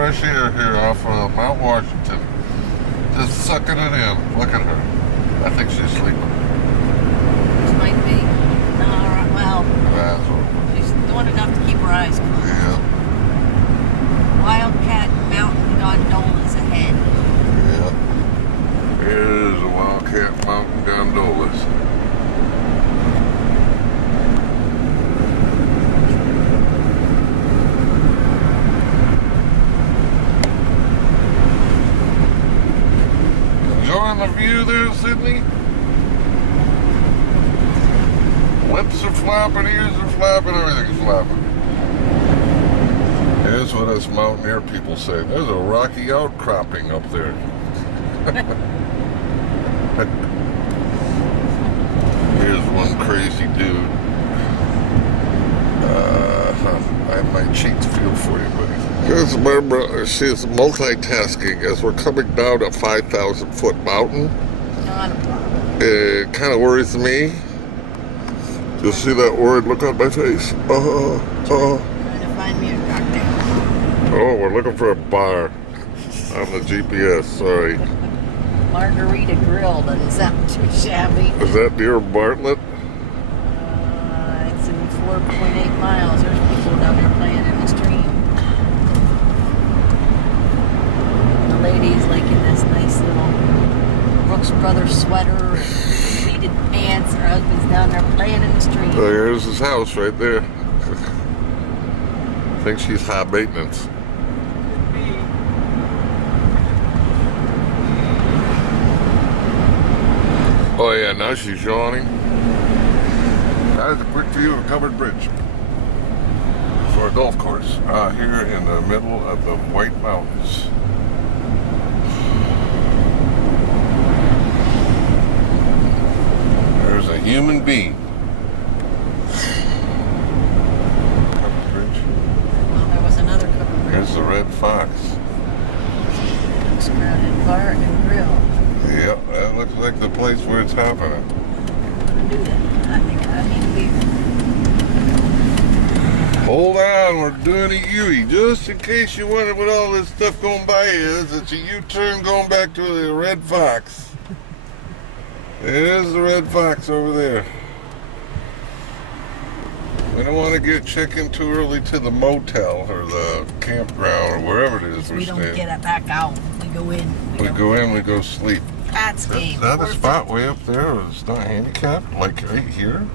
fresh air here off of Mount Washington. Just sucking it in. Look at her. I think she's sleeping. Might be. Well, That's she's doing enough to keep her eyes closed. yeah. Wildcat Mountain gondolas ahead. Yeah. Here's the Wildcat Mountain gondolas. Enjoying the view there, Sidney? Lips are flapping, ears are flapping, everything's flapping. Here's what us mountaineer people say. There's a rocky outcropping up there. Here's one crazy dude. My cheeks feel for you, buddy. Here's my brother. She's multitasking as we're coming down a 5,000 foot mountain. Not a problem. It kind of worries me. You see that worried look on my face? Trying to find me a cocktail. Oh, we're looking for a bar on the GPS, sorry. Margarita Grill doesn't sound too shabby. Is that near Bartlett? It's in 4.8 miles. There's people down there playing in the stream. The lady's like in this nice little Brooks Brothers sweater and pleated pants. Her husband's down there playing in the stream. Oh, here's his house right there. I think she's high maintenance. Oh yeah, now she's yawning. That's a quick view of Covered Bridge for a golf course here in the middle of the White Mountains. There's a human being. Covered Bridge. Well, there was another Covered Bridge. Here's the Red Fox. Looks crowded bar and grill. Yep, that looks like the place where it's happening. I'm gonna do that. I think I need a beer. Hold on, we're doing a U-turn. Just in case you wondered what all this stuff going by is, it's a U-turn going back to the Red Fox. There's the Red Fox over there. We don't want to get check-in too early to the motel or the campground or wherever it is we're We staying. don't get it back out. We go in. We go in, we go sleep. Pat's Is game. that a spot way up there? It's not handicapped? Like right here?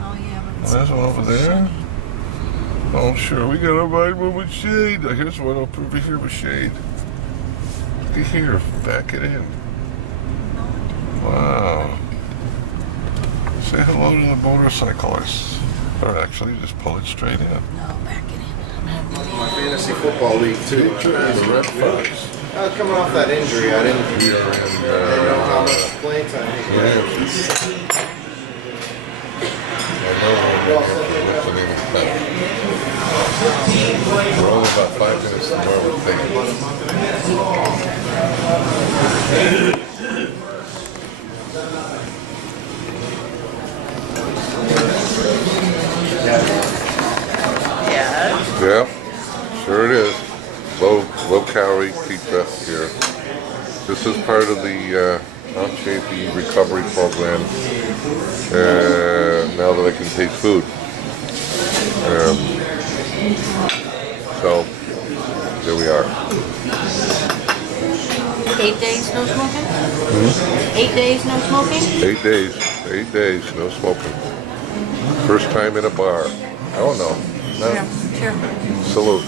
Oh, yeah, but it's There's one over there. sunny. Oh, sure. We gotta find one with shade. Here's one up over here with shade. Look at here. Back it in. Wow. Say hello to the motorcyclists. Or actually, just pull it straight in. No, back it in. My fantasy football league too. The Red Fox. I was coming off that injury. I didn't We are in, know how much playing time he yeah. had. I know we're listening to that. We're only about 5 minutes from where we're thinking. Yeah. Yeah, sure it is. Low calorie pizza here. This is part of the non-shapy recovery program. Now that I can taste food. So here we are. 8 days no smoking? 8 days no smoking? 8 days. 8 days, no smoking. First time in a bar. Oh no. No. Sure. Salute.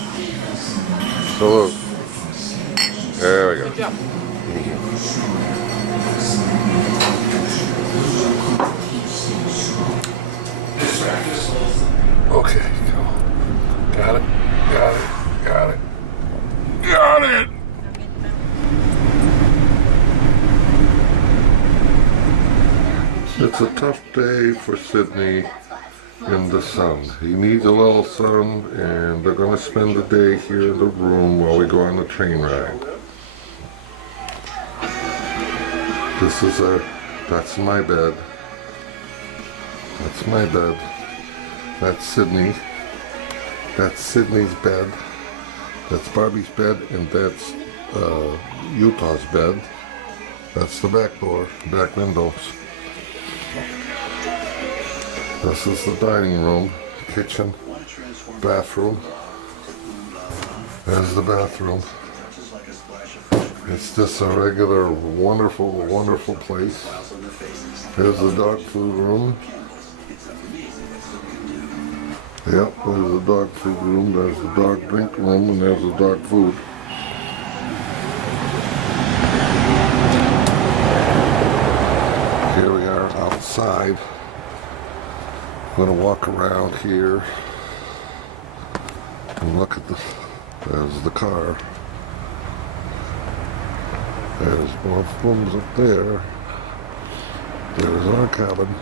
Salute. There we go. Good job. Okay, go. Got it. Got it. Got it. Got it! It's a tough day for Sidney in the sun. He needs a little sun, and they're going to spend the day here in the room while we go on the train ride. That's my bed. That's my bed. That's Sidney. That's Sidney's bed. That's Barbie's bed, and that's Utah's bed. That's the back door, back windows. This is the dining room, kitchen, bathroom. There's the bathroom. It's just a regular, wonderful, wonderful place. There's the dog food room. Yep, there's the dog food room, there's the dog drink room, and there's the dog food. Here we are outside. I'm gonna walk around here and look at there's the car. There's both rooms up there. There's our cabin.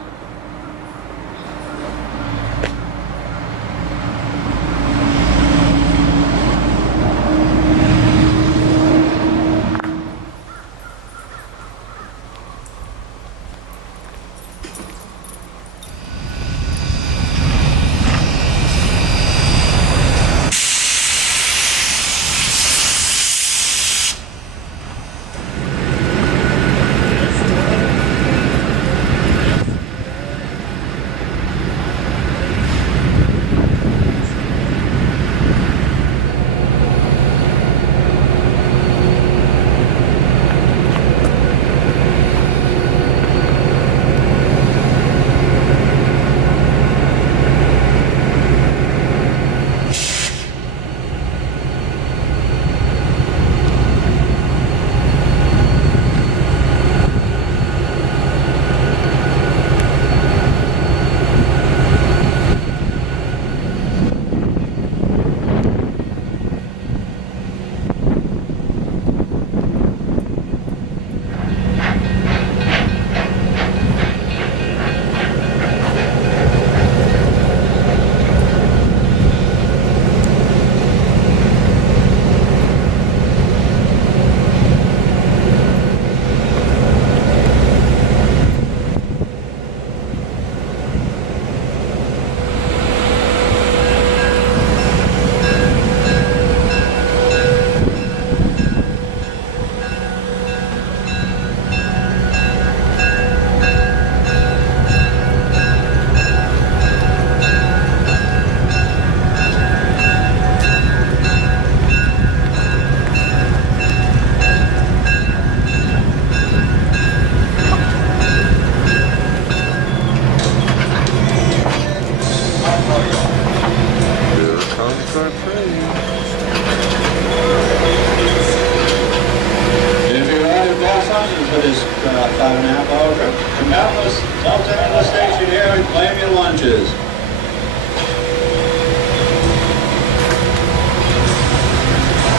for this 5.5 hour trip. Come out, stop there at the station here and claim your lunches.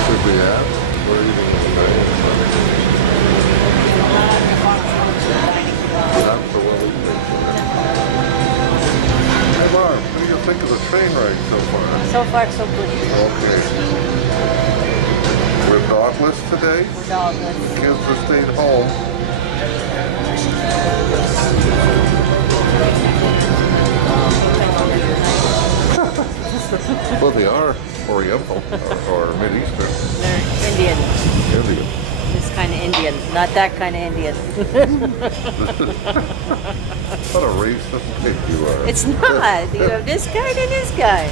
Should we ask? Where are you going to stay? That's the Willie Station. Hey Barb, what do you think of the train ride so far? So far, so good. Okay. We're dogless today. We're dogless. Kids are staying home. Well, they are Oriental or Mid-Eastern. They're Indian. Indian. This kind of Indian, not that kind of Indian. What a racist pig you are. It's not. You have this kind and this kind.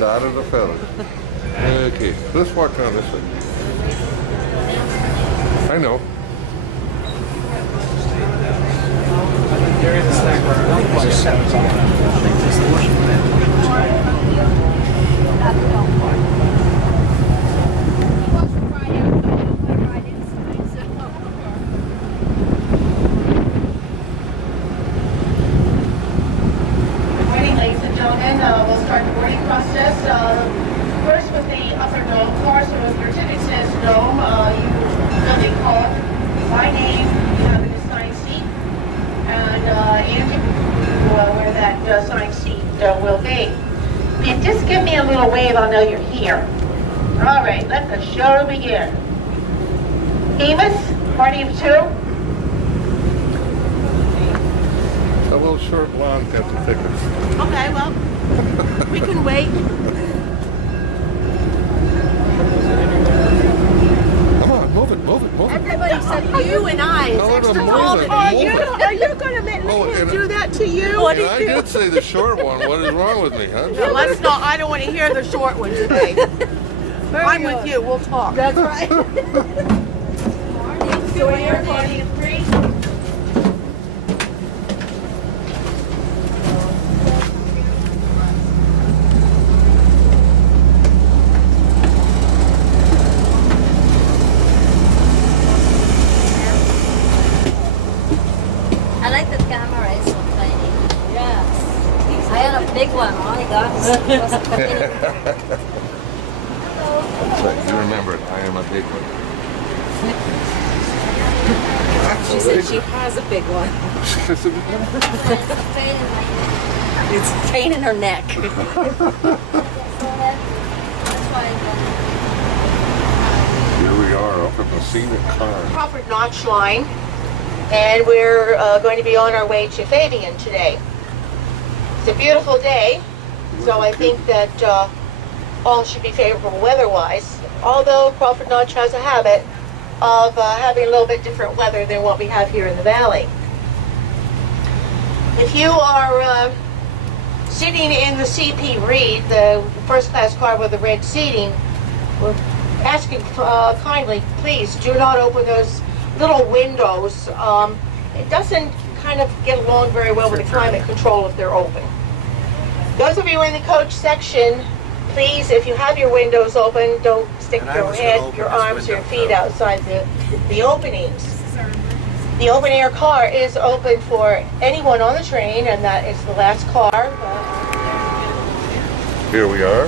Not in a feather. Okay, let's walk down this way. I know. There is a snack bar. Morning, ladies and gentlemen. We'll start the boarding process. First with the upper dome car, so if your ticket says dome, you simply call by name, you have an assigned seat, and Angie will where that assigned seat will be. If you just give me a little wave, I'll know you're here. All right, let the show begin. Amos, party of two. A little short blonde got the tickets. Okay, well, we can wait. why. It's No, no, extra move tall. it, Are move you, it. are you going to let Oh, me and- do that to you? What And did I you? did say the short one. What is wrong with me, huh? No, let's not. I don't want to hear the short one today. I'm good. with you. We'll talk. That's right. So we're party of three. I like the camera. It's so tiny. Yes. I had a big one. Oh my God. It was a tiny. But you remember it. I am a big one. She said she has a big one. It's a pain in my neck. It's a pain in her neck. That's why Here we are up at the scenic car. Crawford Notch line, and we're going to be on our way to Fabian today. It's a beautiful day, so I think that all should be favorable weather-wise, although Crawford Notch has a habit of having a little bit different weather than what we have here in the valley. If you are sitting in the CP Reed, the first-class car with the red seating, we're asking kindly, please do not open those little windows. It doesn't kind of get along very well with the climate control if they're open. Those of you in the coach section, please, if you have your windows open, don't stick your head, your arms, your feet outside the openings. The open air car is open for anyone on the train, and that is the last car. Here we are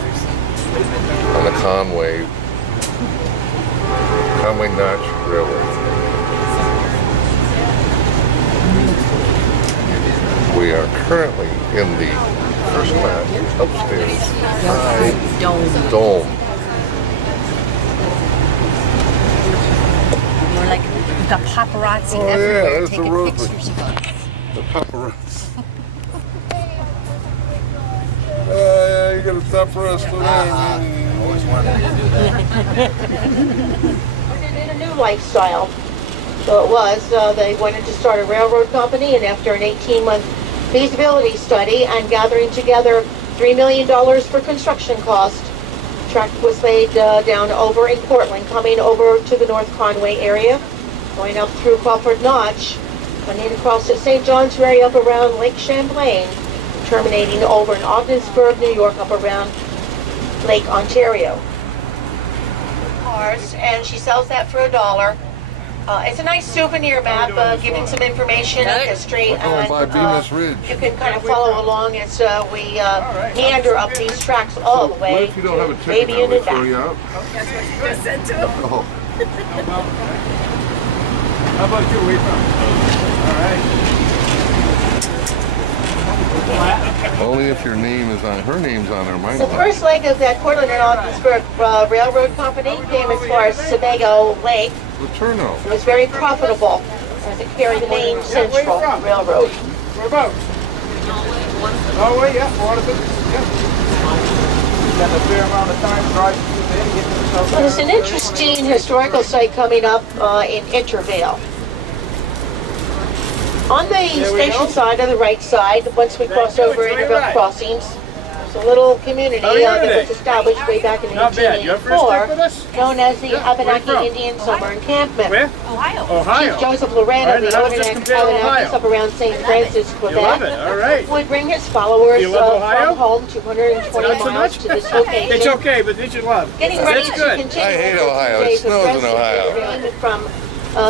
on the Conway Notch Railway. We are currently in the first class upstairs high dome. we're like the paparazzi Oh, yeah, everywhere that's the taking road. pictures of us. The paparazzi. Yeah, you gotta stop for us today. Always wanted to do that. In a new lifestyle. So it was, they wanted to start a railroad company, and after an 18-month feasibility study and gathering together $3 million for construction cost, track was laid down over in Portland, coming over to the North Conway area, going up through Crawford Notch, running across at St. John's Ferry up around Lake Champlain, terminating over in Ogdensburg, New York, up around Lake Ontario. Cars, and she sells that for $1. It's a nice souvenir map, giving some information of history, We're going by Bemis Ridge. you can kind of follow along as we meander up these tracks all the What way if you don't have a to ticket Fabian now? They and throw you back. out? That's what you just said to him. Oh. How about you? Where you from? All right. Only if your name is on, her name's on her The mic. first leg of that Portland and Ogdensburg Railroad Company came as far as Sebago Lake. Laterno. It was very profitable as it carried the main Central Railroad. Whereabouts? Norway, yeah. Waterford, yeah. Got a fair amount of time driving through there and getting yourself So there's an interesting historical site coming up in Intervale. On the we station go. side, on the right side, once we cross you, over it's Intervale right. Crossings, there's a little community How are you that today? was established way back in Not bad. You have first trip with 1884, us? known as the Yeah, where you Abenaki from? Indian Summer Encampment. Where? Ohio. Ohio. Chief Joseph Loren All of right, the now let's just compare Abenakis Ohio. up around St. Francis, You love it. Quebec, All right. would bring his followers You love Ohio? from home 220 Not so miles much? to this location. It's okay, but did you love? Getting ready That's to good. continue I hate with the Ohio. 2 It days of snows in rest that Ohio. they're doing from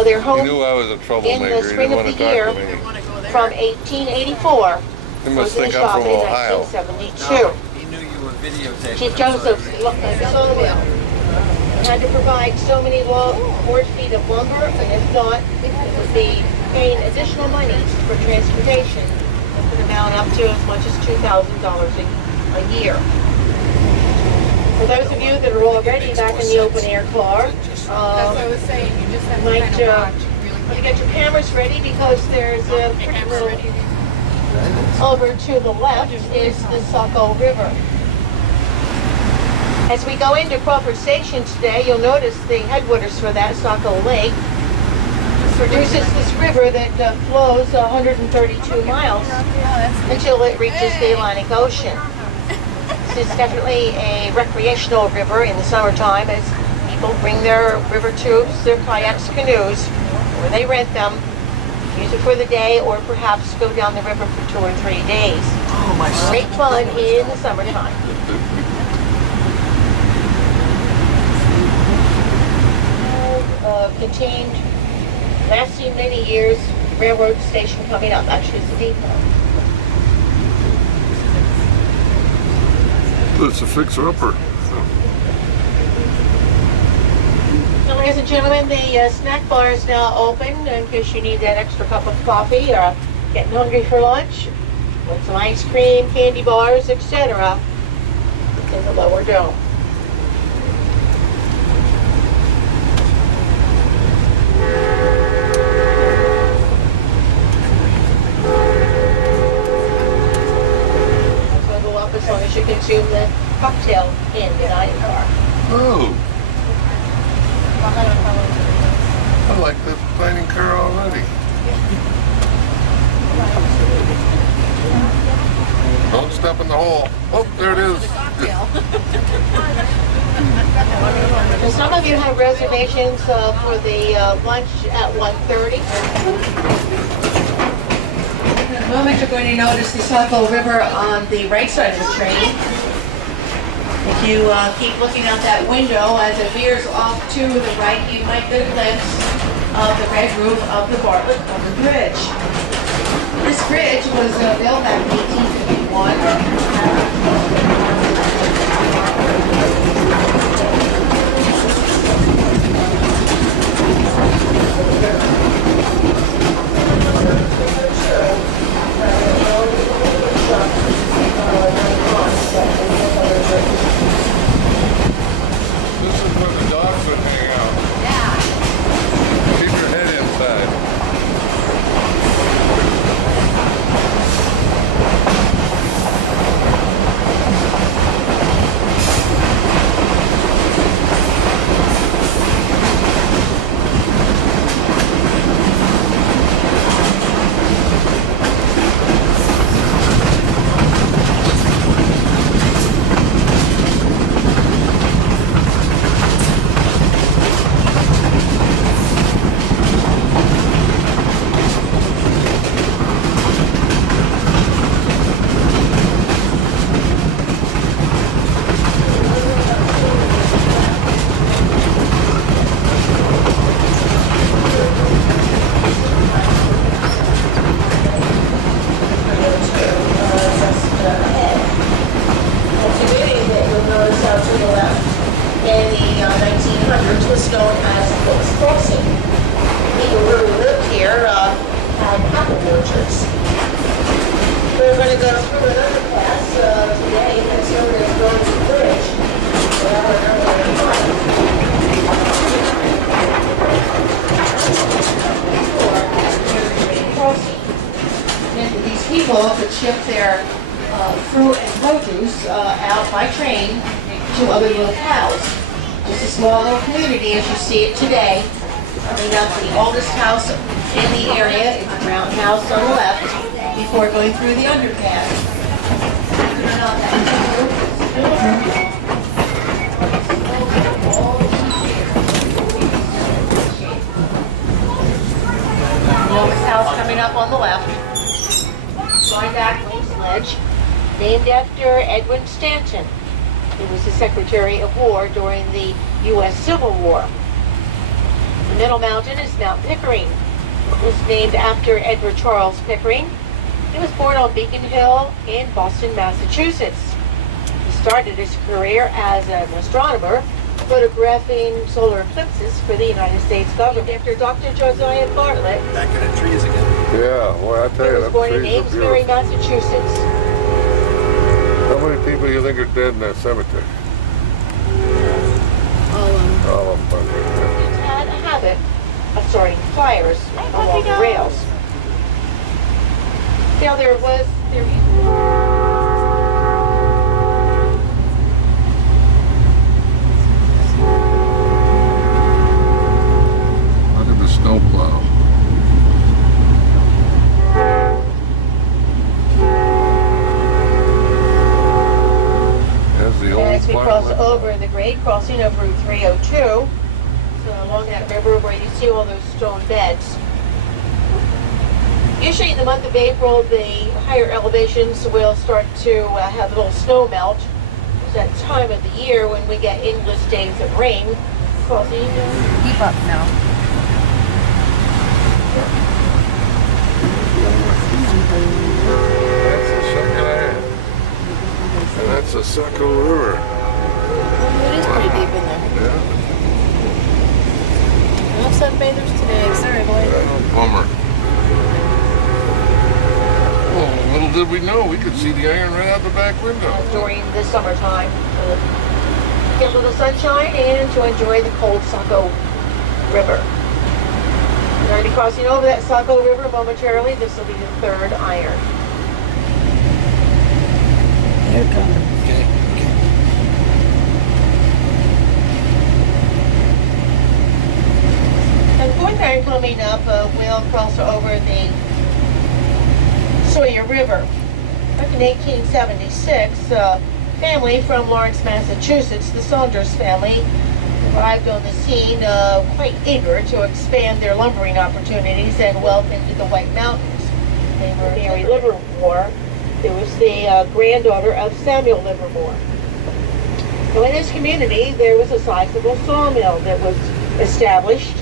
their You home knew I was a in troublemaker. the You spring didn't of want the to year talk to me. from 1884. You must Closing think the I'm shop from in Ohio. 1972. He knew you were videotaping. Chief Joseph Solomon had to provide so many board feet of lumber, and if not, it would be paying additional monies for transportation that could amount up to as much as $2,000 a year. For those of you that are already back in the open air car, That's what I was saying. You just have to might kind of watch really get your cameras ready because there's a pretty little. Over to the left is the Saco River. As we go into Crawford Station today, you'll notice the headwaters for that, Saco Lake. produces this river that flows 132 miles until it reaches the Atlantic Ocean. This is definitely a recreational river in the summertime as people bring their river tubes, their kayaks, canoes, or they rent them, use it for the day, or perhaps go down the river for 2 or 3 days. Oh my Great fun in the summertime. Contained, lasting many years, railroad station coming up. Actually, it's a depot. It's a fixer-upper. So, ladies and gentlemen, the snack bar is now open in case you need that extra cup of coffee or getting hungry for lunch. With some ice cream, candy bars, etc. in the lower dome. As long as you consume the cocktail in the dining car. Oh. I like this dining car already. Don't step in the hole. Oh, there it is. So some of you have reservations for the lunch at 1:30. In a moment, you're going to notice the Saco River on the right side of the train. If you keep looking out that window as it veers off to the right, you might get a glimpse of the red roof of the Bartlett Covered Bridge. This bridge was built back in 1851. This is where the dogs would hang out. Keep your head inside. People could ship their fruit and produce out by train to other locales. Just a small little community as you see it today. Coming up, the oldest house in the area is the brown house on the left before going through the underpass. The oldest house coming up on the left. Back Ledge, named after Edwin Stanton. He was the Secretary of War during the U.S. Civil War. The middle mountain is Mount Pickering. It was named after Edward Charles Pickering. He was born on Beacon Hill in Boston, Massachusetts. He started his career as an astronomer, photographing solar eclipses for the United States government. After Dr. Josiah Bartlett. Back in the trees again. Yeah, boy, I tell He you, was that born in trees are Amesbury, beautiful. Massachusetts. How many people you think are dead in that cemetery? All of them. He had a habit of starting fires along the rails. Now there Look at the snowplow. crossing of Route 302. So along that river where you see all those stone beds. Usually in the month of April, the higher elevations will start to have a little snow melt. It's that time of the year when we get endless days of rain. Crossing. Keep up now. That's the second I had. And that's the Saco River. It is pretty deep in there. Yeah. No sunbathers today. Sorry, boy. Bummer. Well, little did we know, we could see the iron right out the back window. During the summertime. Get a little sunshine and to enjoy the cold Saco River. We're going to be crossing over that Saco River momentarily. This will be the third iron. Here it comes. And the fourth iron coming up, we'll cross over the Sawyer River. Back in 1876, family from Lawrence, Massachusetts, the Saunders family, arrived on the scene quite eager to expand their lumbering opportunities and wealth into the White Mountains. They were Mary Livermore, who was the granddaughter of Samuel Livermore. So in this community, there was a sizable sawmill that was established,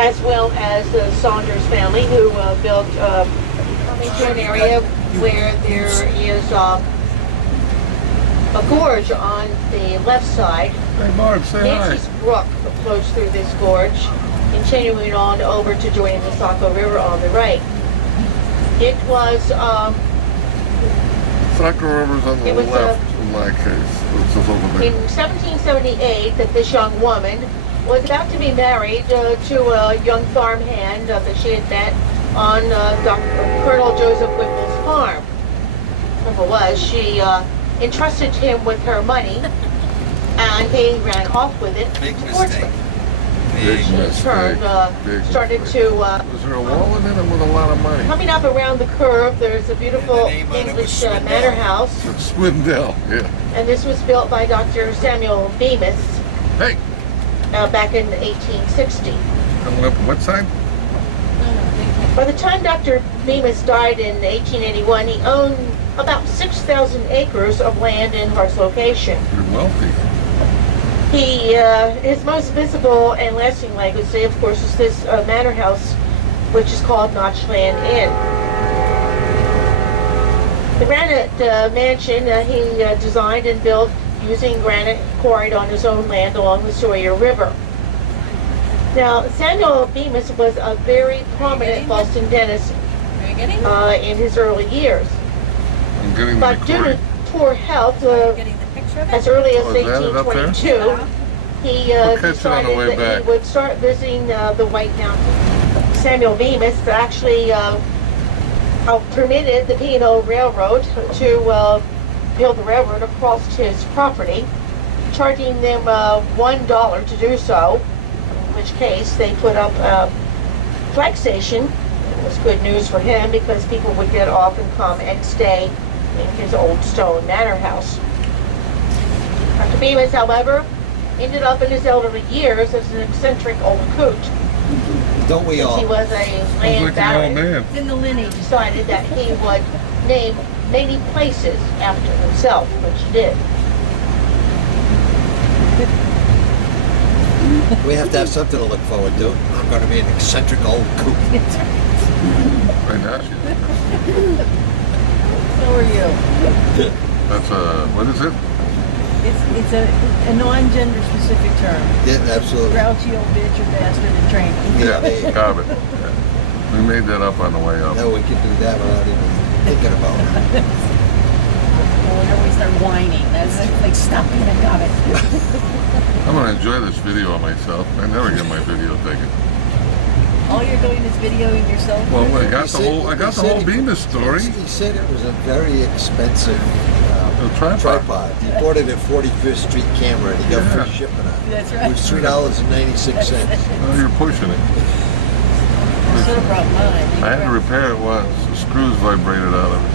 as well as the Saunders family, who built into an area where there is a gorge on the left side. Hey Barb, say hi. Nancy's Brook flows through this gorge, continuing on over to join the Saco River on the right. It was Saco River's on the It was, left in my case. It's just over in there. 1778 that this young woman was about to be married to a young farmhand that she had met on Colonel Joseph Whipple's farm. Trouble was, she entrusted him with her money, and he ran off with it Big to mistake. Portsmouth. Big She mistake. turned, Big started mistake. to Was there a wall in it with a lot of money? coming up around the curve. There's a beautiful And the name on it was English Swindell. manor house, It's Swindell, yeah. and this was built by Dr. Samuel Bemis Hey, back in 1860. coming up what side? By the time Dr. Bemis died in 1881, he owned about 6,000 acres of land in Hart's location. You're wealthy. His most visible and lasting legacy, of course, is this manor house, which is called Notchland Inn. The granite mansion he designed and built using granite quarried on his own land along the Sawyer River. Now, Samuel Bemis was a very prominent Boston dentist Are you getting it? in his early years, I'm getting the but due to recording. poor health, Getting the picture of it? as early as Oh, is that it up there? 1822, he We'll catch it on the decided way that back. he would start visiting the White Mountains. Samuel Bemis actually permitted the P&O Railroad to build the railroad across his property, charging them $1 to do so, in which case they put up a flag station. It was good news for him because people would get off and come and stay in his old stone manor house. Dr. Bemis, however, ended up in his elderly years as an eccentric old coot. Don't we Since he all? was a Sounds land like an old baron, man. It's in the lineage. decided that he would name many places after himself, which he did. We have to have something to look forward to. I'm going to be an eccentric old coot. Right now, So are you. that's what is it? It's a non-gender specific term. Yeah, absolutely. Grouchy old bitch or bastard in training. Yeah, there you go. Got it. Yeah. We made that up on the way up. No, we can do that without even thinking about it. Whenever we start whining, that's like stopping the comment. I'm gonna enjoy this video of myself. I never get my video taken. All you're doing is videoing yourself. Well, I got He the said- whole, I got he the said whole he- Bemis story. He said it was a very expensive A tripod. He bought it at 45th Street camera and he got Yeah. free shipping on it. That's It right. was $3.96. Oh, you're pushing it. I should have brought mine. I had to repair it once. The screws vibrated out of it.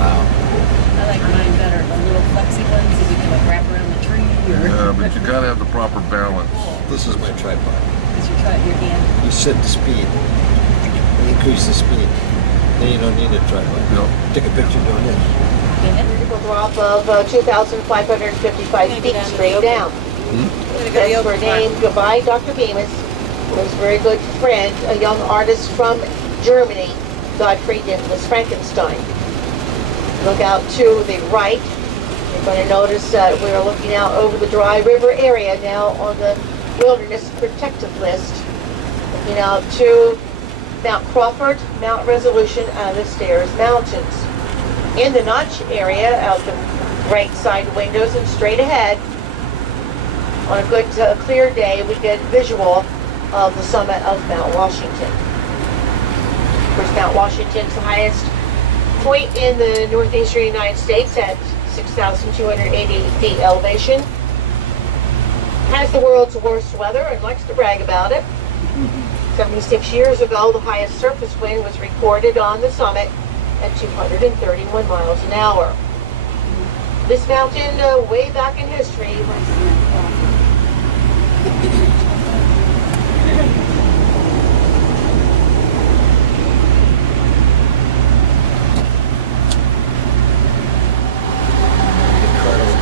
Wow. I like mine better. The little flexi ones that you can like wrap around the tree or. Yeah, but you gotta have the proper balance. This is my tripod. Because you try it in your hand. You set the speed, increase the speed. Then you don't need a tripod. No. Take a picture doing this. Vertical drop of 2,555 feet straight down. Thanks for name. Goodbye, Dr. Bemis. Was a very good friend, a young artist from Germany, Gottfried Nicholas Frankenstein. Look out to the right. You're going to notice that we're looking out over the Dry River area now on the Wilderness Protective List. Looking out to Mount Crawford, Mount Resolution, and the Stairs Mountains. In the Notch area, out the right side windows and straight ahead, on a good clear day, we get visual of the summit of Mount Washington. Of course, Mount Washington's the highest point in the northeastern United States at 6,288 feet elevation. Has the world's worst weather and likes to brag about it. 76 years ago, the highest surface wind was recorded on the summit at 231 miles an hour. This mountain, way back in history, Incredible.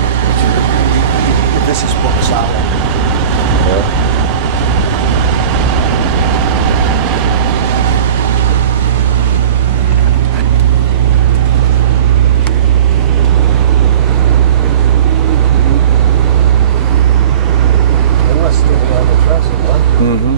This is book solid. They must still be on the trestle, huh? Mm-hmm.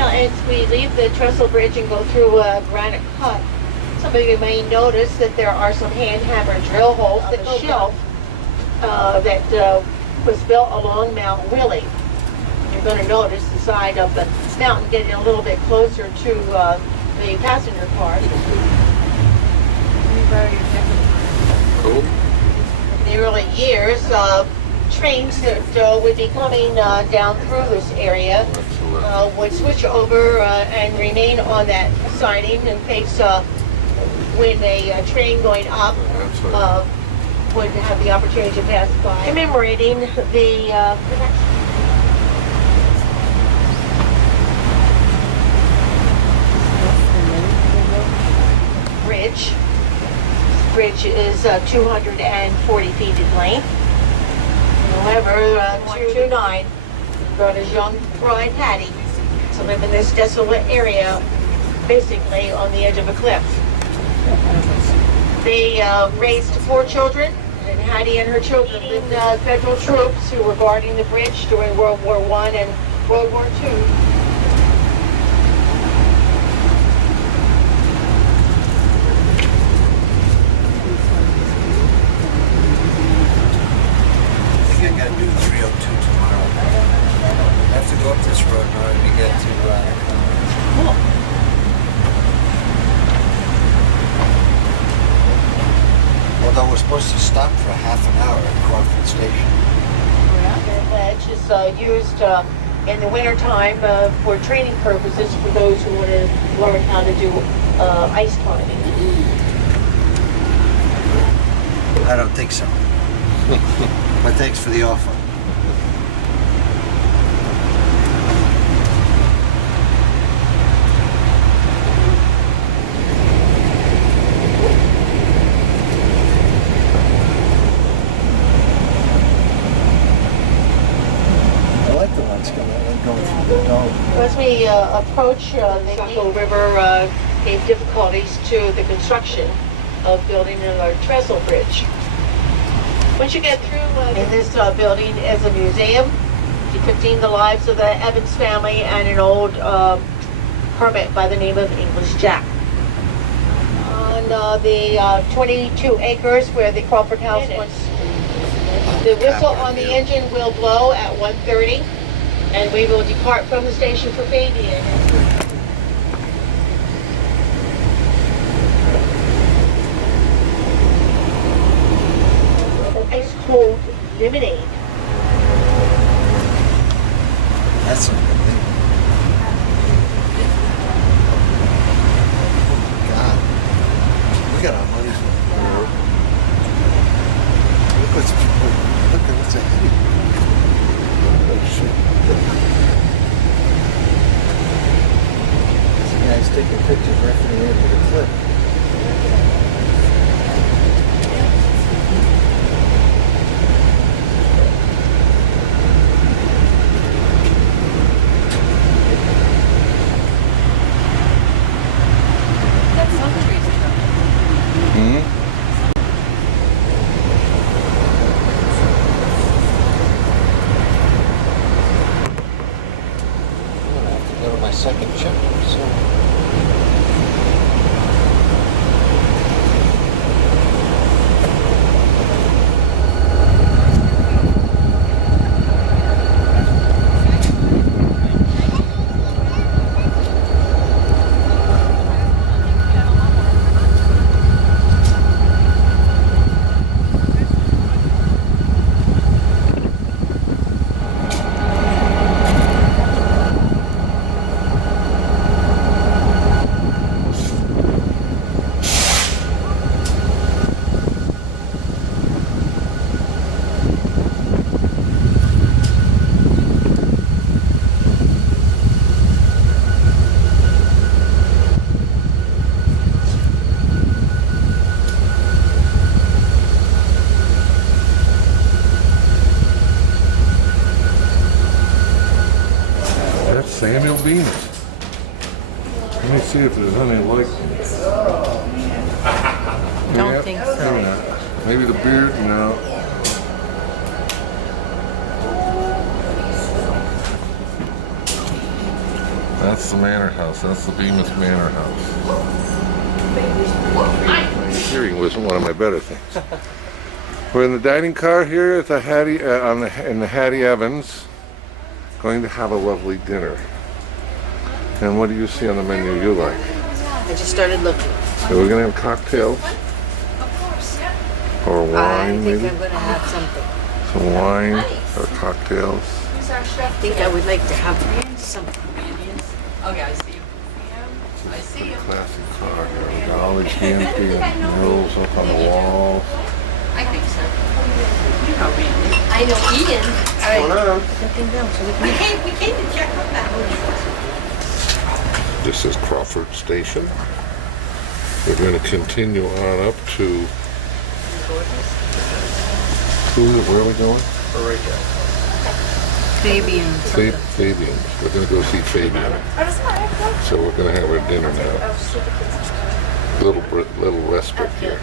well, as we leave the trestle bridge and go through a granite cut, some of you may notice that there are some hand hammer drill holes in the shelf that was built along Mount Willie. You're going to notice the side of the mountain getting a little bit closer to the passenger car. Cool. In the early years, trains that would be coming down through this area would switch over and remain on that siding in case when a train going up would have the opportunity to pass by. Commemorating the bridge. Bridge is 240 feet in length. However, 129 brought his young bride Hattie to live in this desolate area, basically on the edge of a cliff. They raised 4 children, and Hattie and her children lived federal troops who were guarding the bridge during World War I and World War II. I think I gotta do 302 tomorrow. I have to go up this road in order to get to although we're supposed to stop for half an hour at Crawford Station. The ledge is used in the wintertime for training purposes for those who want to learn how to do ice climbing. I don't think so. But thanks for the offer. I like the ones going through the dome. As we approach the Saco River, gave difficulties to the construction of building a trestle bridge. Once you get through, in this building is a museum depicting the lives of the Evans family and an old hermit by the name of English Jack. On the 22 acres where the Crawford House once. The whistle on the engine will blow at 1:30, and we will depart from the station for Fabian. Ice cold lemonade. That's unbelievable. God. We got our money's worth. Look at what's ahead of you. Oh, shit. This guy's taking pictures right from the edge of the cliff. Go to my second chapter, so. Samuel Bean. Let me see if there's any like. Don't think so. Maybe not. Maybe the beard? No. That's the manor house. That's the Bemis Manor House. Hearing wasn't one of my better things. We're in the dining car here at the Hattie in the Hattie Evans. Going to have a lovely dinner. And what do you see on the menu you like? I just started looking. So we're gonna have cocktails. Or wine, I think maybe? I'm going to have something. Some wine or cocktails. I think I would like to have something. Okay, I see you. I see you. Classic car here. We got all the GMP and murals up on the walls. I think so. You know Randy. I know Ian. We came to check out that movie. This is Crawford Station. We're going to continue on up to. Where are we going? Fabian. Fabian. We're going to go see Fabian. So we're going to have our dinner now. Little respite here.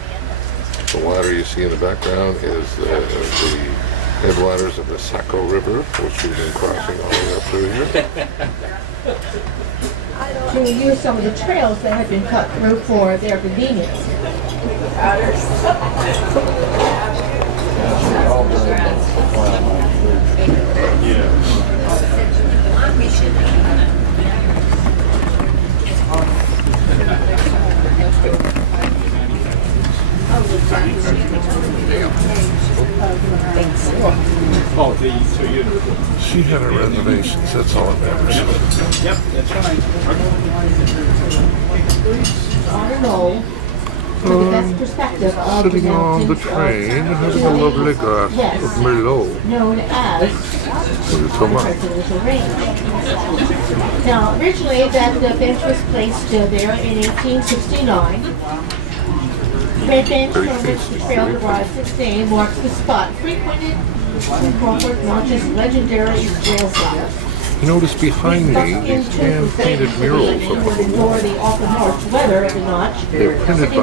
The water you see in the background is the headwaters of the Saco River, which we've been crossing all the way up through here. To use some of the trails that have been cut through for their convenience. She had her reservations, that's all that matters. Yep, that's fine. On a roll, for the best perspective of the Sitting on the mountains train, of having a lovely glass Yes. of Merlot. known as What is so the much? Presidential Range. Now, originally that bench was placed there in 1869. Red bench from which the trail derives its name marks the spot frequented when Crawford launches legendary trail sites. You notice behind me, these hand-painted murals up on the wall. The often harsh weather of the notch. They're painted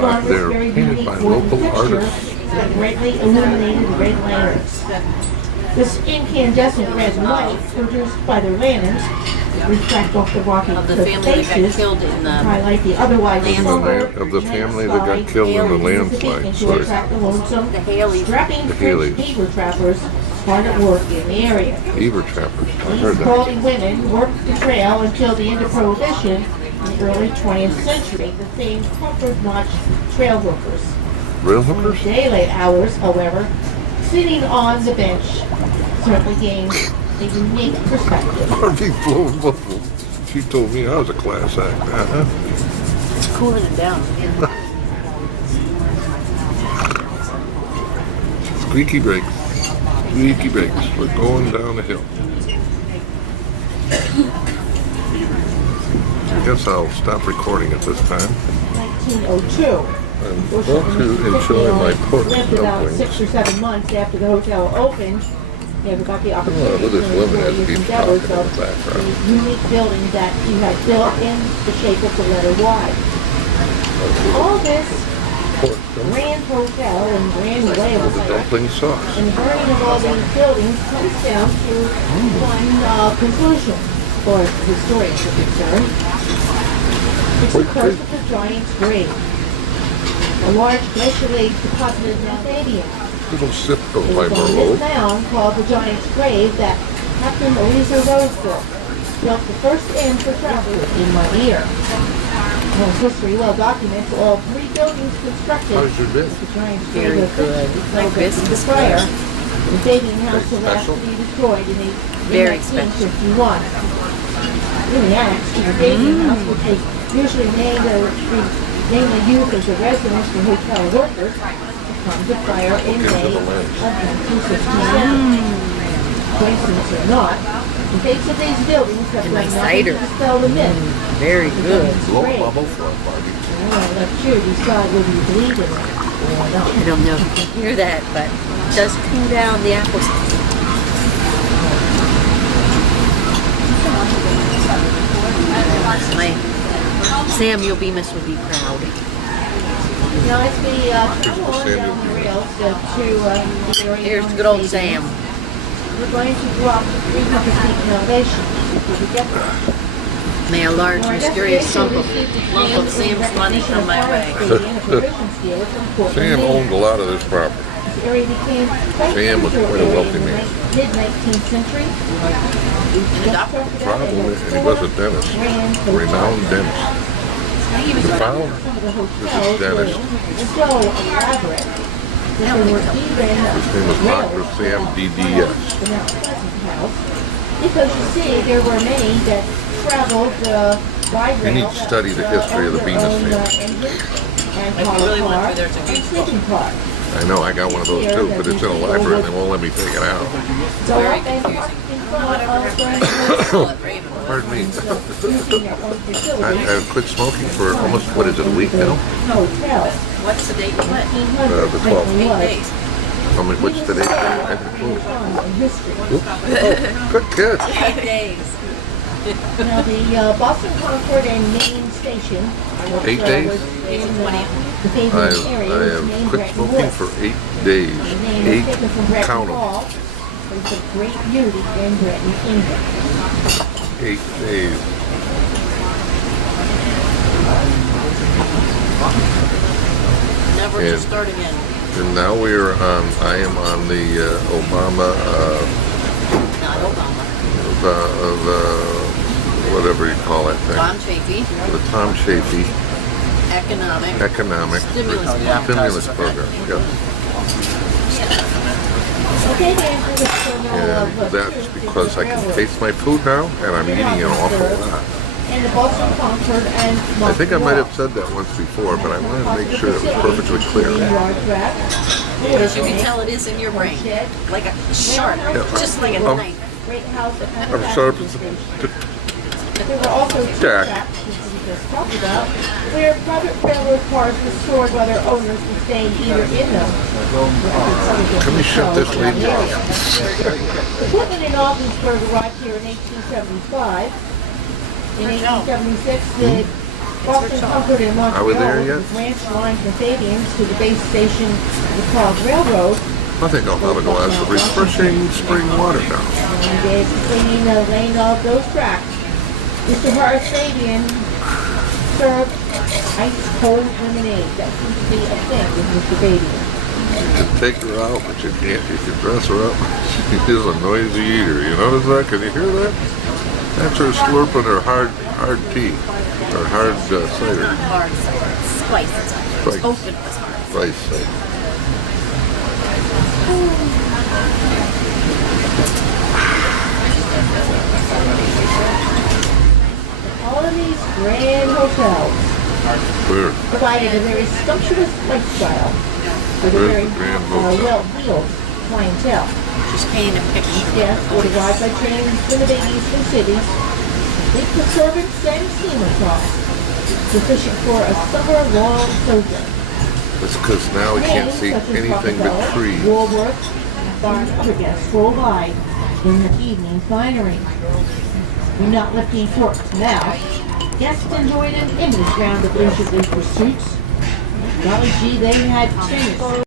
by local artists. That greatly illuminated the red lanterns. This incandescent red light produced by their lanterns reflect off the rocky Of the cliff family that got faces, killed in the highlight the otherwise landslide. somber Of the family that got night killed in the sky, landslide, to sorry. attract the lonesome, The Haleys. strapping The French Haleys. beaver trappers hard at work in the area. Beaver trappers. I These heard that. crawling women worked the trail until the end of Prohibition in the early 20th century, the famed Comfort Notch trail workers. Real In the hookers? daylight hours, however, sitting on the bench certainly gained a unique perspective. Harvey blowing bubbles. She told me I was a class act. It's cooling it down. Squeaky brakes. Squeaky brakes. We're going down the hill. I guess I'll stop recording at this time. 1902. I'm going to enjoy my pork Lived about dumplings. 6 or 7 months after the hotel opened. Never got the opportunity Look at this woman as his he's endeavors talking in of the background. the unique building that he had built in the shape of the letter Y. All this Pork grand hotel and grand way of with the life dumpling sauce. and the burning of all these buildings comes down to one conclusion, as far as the historians are concerned. It's the curse of the giant's grave. A large glacially deposited Nathavian. Little sip of It my was on this Merlot. mound called the Giant's Grave that Captain Eliza Rosebrook built the first inn for travelers in my ear. His history well documents all 3 buildings constructed. How's your bit? The Giant's Very Grave good. like Like the this. fire. The Fabian house Very will last special. to be destroyed in Very 1951. Really annexed to the Fabian house, which was usually mainly used as a residence for hotel workers, comes to fire in May of 1967. Coincidence or not, the fates of these buildings have And done my nothing cider. to dispel the myth. Very The good. Giant's Blow Grave. bubble for a party. Well, that's true. Decide whether you believe in it or not. I don't know if you can hear that, but it does cool down the apples. Sam, you'll be Miss would be proud. Now, as we travel on down the rails to the area Here's known good as old Fabian, Sam. we're going to drop to 300 feet in elevation before we get there. May a large, Our mysterious destination lump received of a Sam's money come my way. Sam owned a lot of this property. This area became Sam was quite a wealthy man. Mid-19th century. adopted. Problem is, he was a dentist, a renowned dentist. The found Some of the this hotels dentist. were so elaborate that there were even His name was Dr. Sam DDS. the Mount Pleasant House, because you see, there were many that traveled by rail. And he'd study the history of the Venus family. And If you really went through there, it's a and good sleeping car. I know, I got one of those too, but it's in a library and they won't let me take it out. Go up and park in front of Grand Raven. Pardon me. using their own facility. I quit smoking for almost, what is it, a week now? Hotel. What's the date you went? 1800. The 12th. 8 days. I mean, what's today? History. Oh, good kid. 8 days. Now, the Boston Concord and Maine Station. 8 days? The Fabian I area was have named quit Bretton smoking Woods. for 8 days. The name 8, is taken from Bretton count 'em. Hall. It's of great beauty in Britain, England. 8 days. Never Yeah. to start again. And now I am on the Obama, Not Obama. whatever you call that thing. Tom Chafee. The Tom Chafee economic Stimulus program. Yes. Okay, Dan, for the journal And of that's because I can taste my food now and I'm eating an awful lot. And the Boston Concord and I think I might have said that once before, but I wanted to make sure it was perfectly clear. Because you can tell it is in your brain. Like a sharp. Just like a knife. Great house at I'm sharp as There were also two Jack. tracks, which we just talked about, where private railroad cars were stored while their owners were staying either in them. Can we shut this lady off? Equipment in Ogdensburg arrived here in 1875. In 1876, the Boston Concord and Are we there Montreal yet? was branch line from Fabians to the base station of the Prague Railroad. I think I'll have a glass of refreshing spring water now. And they cleaning the lane of those tracks. Mr. Horace Fabian served ice cold lemonade. That seems to be a thing with Mr. Fabian. You can take her out, but you can't. You can dress her up. She is a noisy eater. You notice that? Can you hear that? That's her slurping her hard tea. Or hard cider. Hard cider. Spice. Spice. Open was hard. Spice cider. All of these grand hotels Where? provided a very sumptuous lifestyle for the Where's very the Grand Hotel? well-heeled clientele. Just paying a picture. Yes, would arrive by trains to the big eastern cities. With the servants and steamer cross, sufficient for a summer-long sojourn. It's because now we can't see Such as anything but Rockefeller, trees. Woolworth, and other guests roll by in the evening finery. We're not lifting forks now. Guests enjoyed an endless round of leisurely pursuits. Golly gee, they had tennis.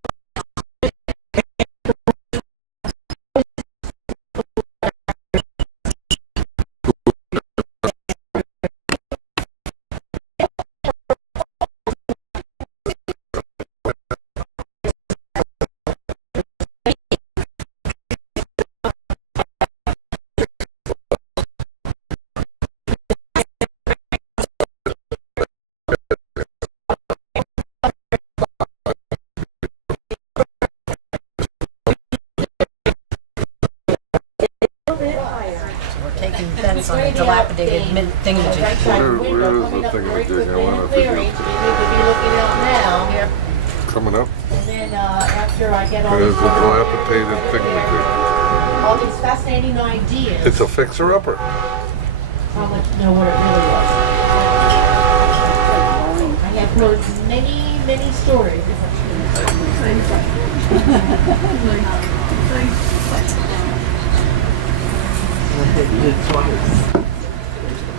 Taking bets on a dilapidated thingamajig. Where is the thingamajig? I want to figure Clearings out. we need to be looking out now. Yep. Coming up. And then after I get all There's these the dilapidated thingamajig. all these fascinating ideas, It's a fixer-upper. I'll let you know what it really was. I have heard many stories.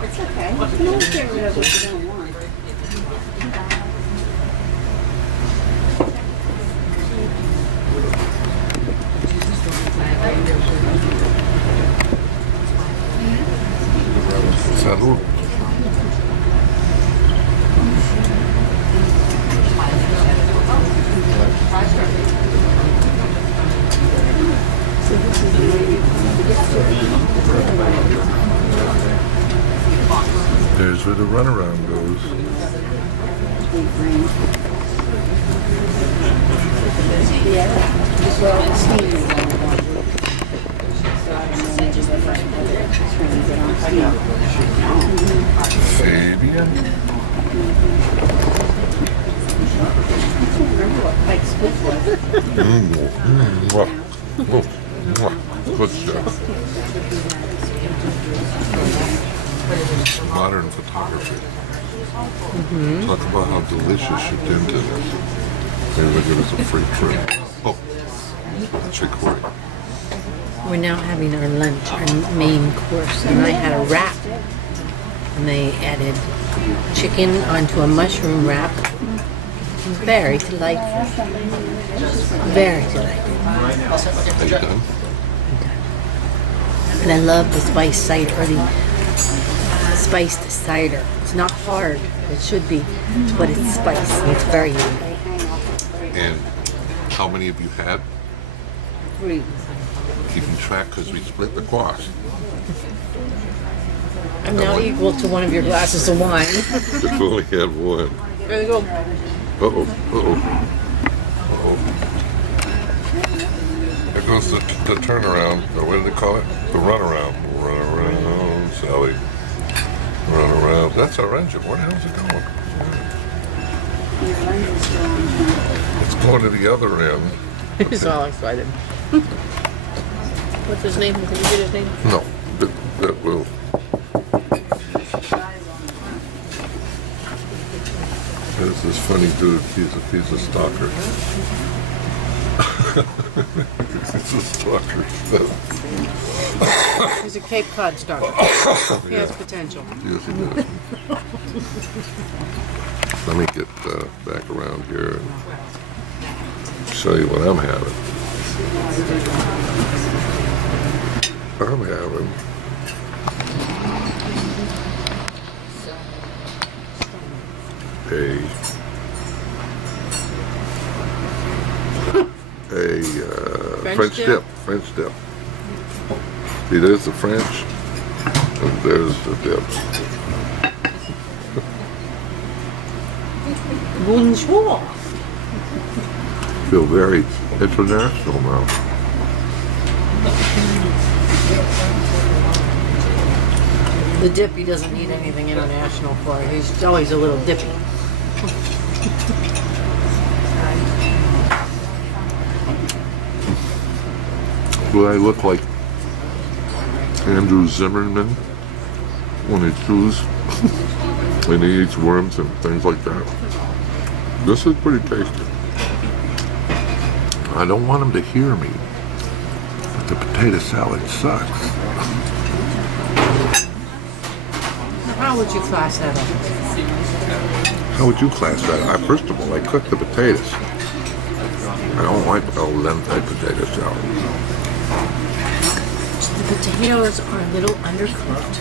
It's okay. You can always get rid of what you don't want. Salud. There's where the runaround goes. Fabian? Good stuff. Modern photography. Talk about how delicious your dent is. Maybe they'll give us a free trip. Oh, that's recording. We're now having our lunch, our main course, and I had a wrap. And they added chicken onto a mushroom wrap. Very delightful. Very delightful. Are you done? And I love the spiced cider, or the spiced cider. It's not hard, it should be, but it's spiced, and it's very yummy. And how many have you had? 3. Keeping track because we split the cost. I'm now equal to one of your glasses of wine. We've only had one. There you go. Uh-oh, uh-oh, uh-oh. There goes the turnaround, or what do they call it? The runaround. Run around, Sally. Run around. That's our engine. Where the hell's it going? It's going to the other end. He's all excited. What's his name? Did you get his name? No, that will. There's this funny dude. He's a stalker. He's a stalker. He's a Cape Cod star. He has potential. Yes, he does. Let me get back around here and show you what I'm having. I'm having French dip. French dip. See, there's the French, and there's the dip. Bonjour. Feel very international now. The dip, he doesn't need anything international for. He's always a little dippy. Do I look like Andrew Zimmerman when he chews and he eats worms and things like that? This is pretty tasty. I don't want him to hear me, but the potato salad sucks. How would you class that up? How would you class that? First of all, I cook the potatoes. I don't like al dente potato salad. The potatoes are a little undercooked.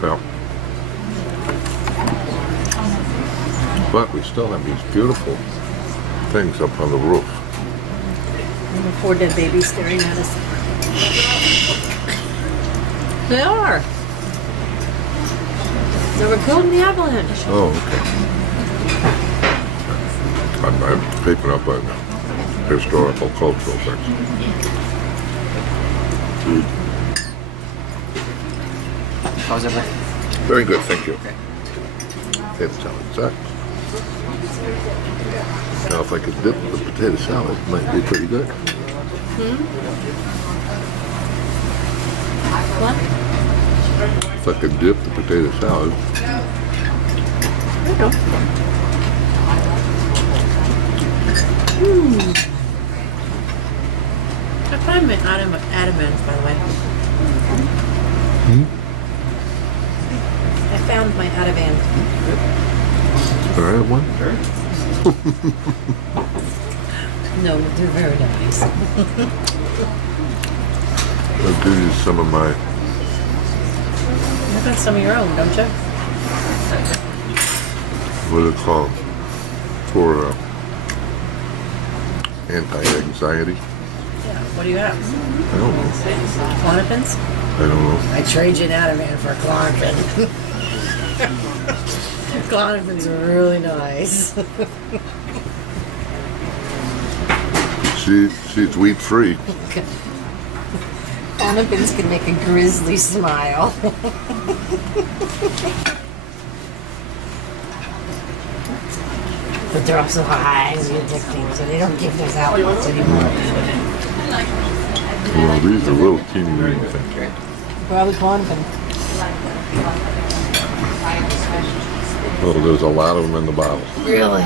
Well, but we still have these beautiful things up on the roof. And the 4 dead babies staring at us. They are. They were killed in the avalanche. Oh, okay. I'm picking up on historical, cultural things. How's everything? Very good, thank you. Potato salad sucks. Now, if I could dip the potato salad, it might be pretty good. What? If I could dip the potato salad. There you go. I found my Adamans, by the way. I found my Adamans. Can I have one? No, they're very nice. I'll give you some of my. You've got some of your own, don't you? What is it called? For anti-anxiety. Yeah. What do you have? I don't know. Clonopins? I don't know. I trade you an Adaman for a Clonopin. Clonopins are really nice. She's wheat free. Clonopins can make a grizzly smile. But they're also highly addicting, so they don't give those out much anymore. Well, these are little teeny weeny things. Probably Clonopin. Oh, there's a lot of them in the bottle. Really?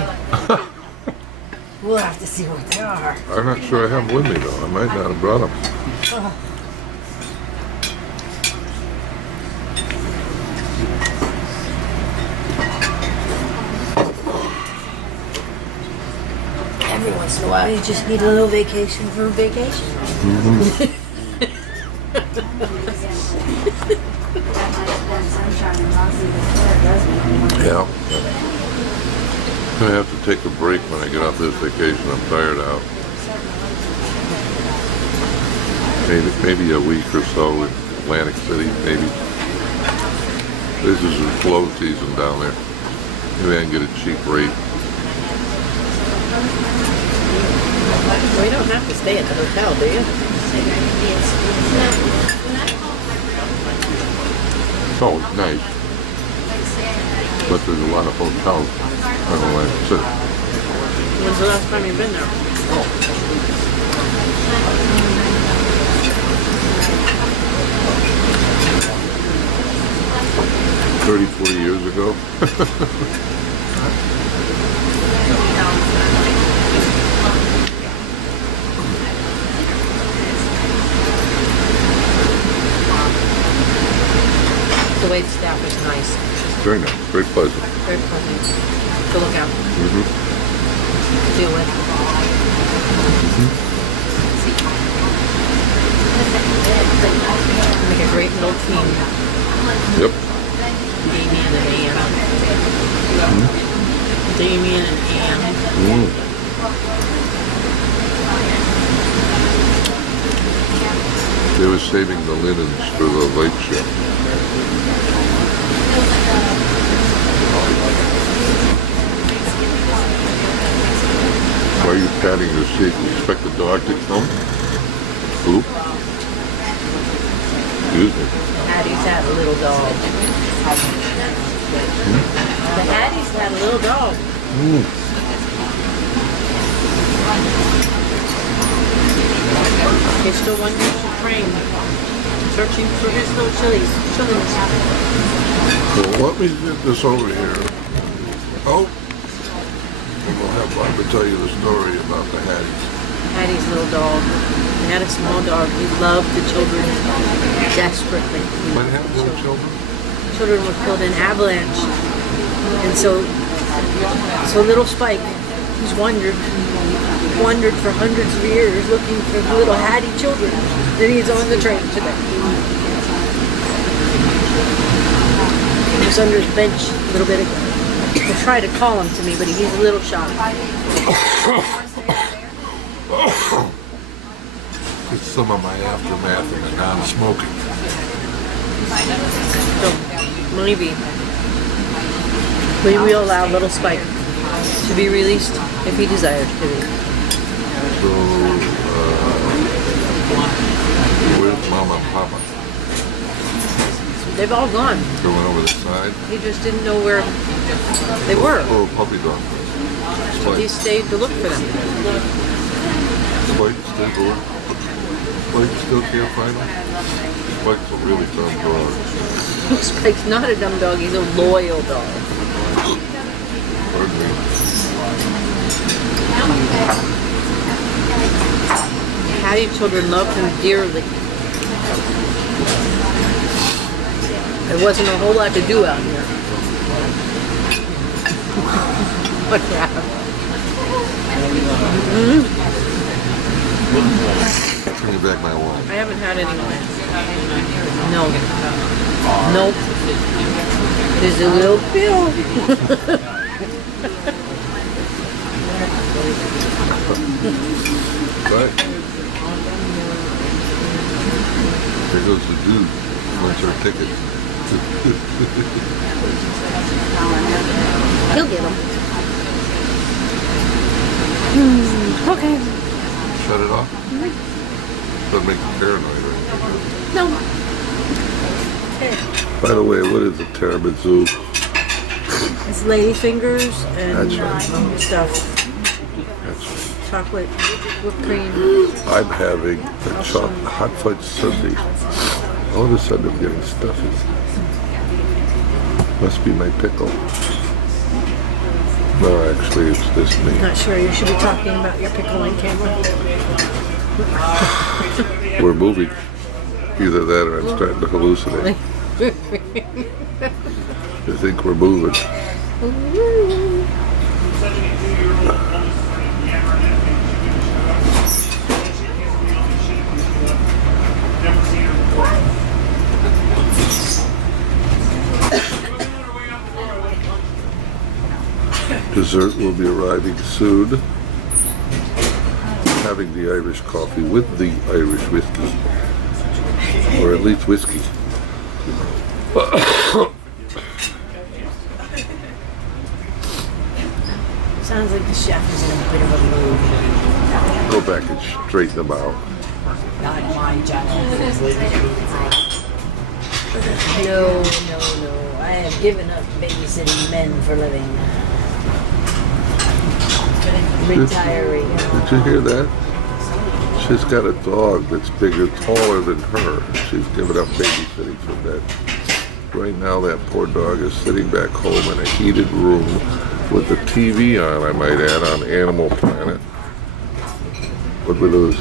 We'll have to see what they are. I'm not sure I have them with me though. I might not have brought them. Every once in a while, you just need a little vacation for a vacation. Yeah. I have to take a break when I get off this vacation. I'm tired out. Maybe a week or so in Atlantic City, maybe. This is a slow season down there. Maybe I can get a cheap rate. Well, you don't have to stay at the hotel, do you? Oh, it's nice. But there's a lot of hotels in Atlantic City. When's the last time you've been there? 30, 40 years ago. The wait staff is nice. Very nice, very pleasant. Very pleasant to look at. Deal with. Make a great little team. Yep. Damien and Ann. Damien and Ann. They were saving the linens for the late show. Why are you patting the seat? You expect the dog to come? Oop. Excuse me. Hattie's had a little dog. The Hattie's had a little dog. He's still wondering to train. Searching for his little chilies. Well, let me get this over here. Oh. And we'll have Barbara tell you the story about the Hatties. Hattie's little dog. He had a small dog. He loved the children desperately. What happened to the children? Children were killed in avalanche. And so little Spike, he's wandered for hundreds of years looking for the little Hattie children. Then he's on the train today. He was under the bench a little bit ago. I tried to call him to me, but he's a little shy. It's some of my aftermath and the non-smoking. So maybe we will allow little Spike to be released if he desires to be. So, where's Mama and Papa? They've all gone. They went over the side? He just didn't know where they were. Oh, puppy dog. He Spike. stayed to look for them. Spike still going? Spike still can't find him? Spike's a really dumb dog. Spike's not a dumb dog, he's a loyal dog. Pardon me. Hattie children loved him dearly. There wasn't a whole lot to do out here. What happened? Bring me back my wine. I haven't had any wine. No. Nope. There's a little pill. Right. There goes the dude who wants our ticket. He'll get them. Okay. Shut it off? Doesn't make you paranoid, right? No. By the way, what is a tiramisu? It's ladyfingers and That's right. stuff. That's Chocolate, whipped cream. I'm having a hot fudge sundae. All of a sudden I'm getting stuffy. Must be my pickle. No, actually it's this me. Not sure. You should be talking about your pickle on camera. We're moving. Either that or I'm starting to hallucinate. I think we're moving. Dessert will be arriving soon. Having the Irish coffee with the Irish whiskey. Or at least whiskey. Sounds like the chef is in a bit of a mood. Go back and straighten them out. Not my job. No. I have given up babysitting men for living. Retiring. Did you hear that? She's got a dog that's bigger, taller than her. She's given up babysitting for men. Right now that poor dog is sitting back home in a heated room with the TV on, I might add, on Animal Planet. What'd we lose?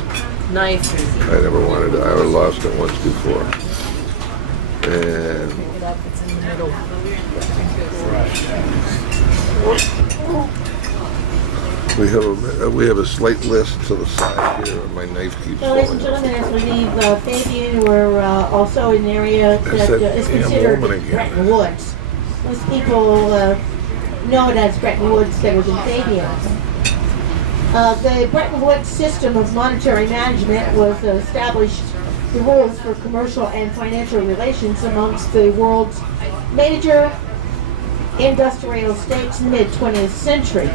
Knife. I never wanted it. I lost it once before. And Pick it up. It's in the middle. We have a slight list to the side here, and my knife keeps So, ladies and falling. gentlemen, as we leave Fabian, we're also in an area There's that that is damn considered woman again. Bretton Woods. Most people know it as Bretton Woods that was in Fabian. The Bretton Woods system of monetary management was established the rules for commercial and financial relations amongst the world's major industrial states in the mid-20th century.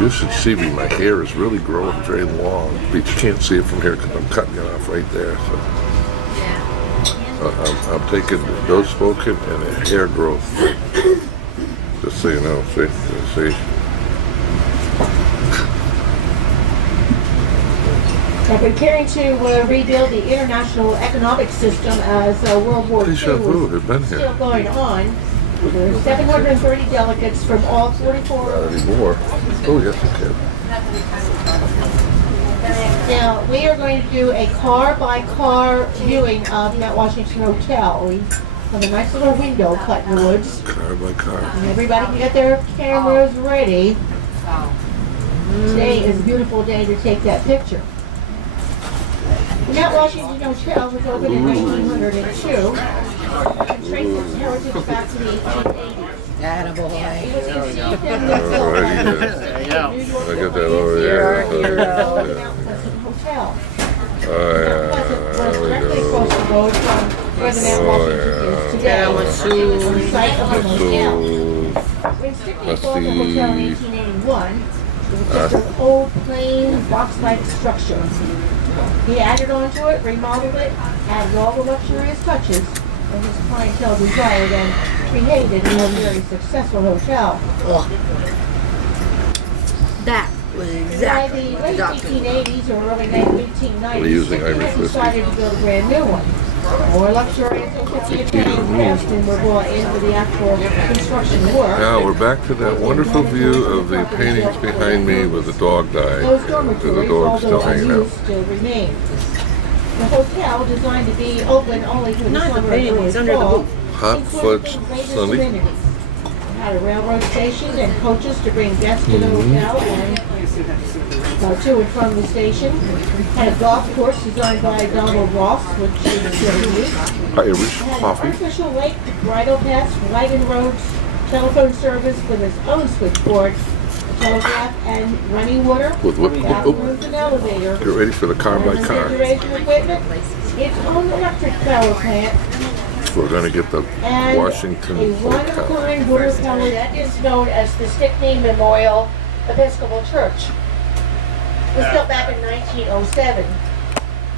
You should see me. My hair is really growing very long, but you can't see it from here because I'm cutting it off right there. So I'm taking dose smoking and a hair growth. Just so you know, see. They're preparing to rebuild the international economic system as World War II Deja vu, was they've been here. still going on. There are 730 delegates from all 44. Not anymore. Oh, yes, you can. Now, we are going to do a car-by-car viewing of Mount Washington Hotel. We have a nice little window cut in the woods. Car by car. And everybody can get their cameras ready. Today is a beautiful day to take that picture. The Mount Washington Hotel was opened in 1902 and traced its heritage back to the 1880s. Attaboy. It was conceived and built Alrighty, by yeah. the I got that over Mount here. Pleasant Hotel. Oh, Mount Pleasant was directly across the road from where the Mount Washington is today, on the site of the motel. When Sidney bought the hotel in 1881, it was just an old, plain, box-like structure. He added onto it, remodeled it, added all the luxurious touches that his clientele desired and created a very successful hotel. That was By exactly the what late the doctor 1880s or early 1890s, We're using Sidney Irish had whiskey. decided to build a brand new one. More luxurious and Italian craftsmen were brought in for the actual construction work. Now we're back to that wonderful view of the paintings behind me where the dog died. Those And dormitories, the dog's still although hanging out. unused, still remain. The hotel, designed to be open only for the Not the summer painting, and it's under the fall, roof. Hot included fudge the greatest Sunday. amenities. It had a railroad station and coaches to bring guests to the hotel and to and from the station. Had a golf course designed by Donald Ross, which is still used. Irish Had an coffee. artificial lake, bridle paths, wagon roads, telephone service with its own switchboard, a telegraph and running water, With what? bathrooms and elevator, Get ready for the car by car. refrigeration equipment, its own electric power plant, We're gonna get the and Washington a Hotel. one-of-a-kind water tower that is known as the Stickney Memorial Episcopal Church. It was built back in 1907.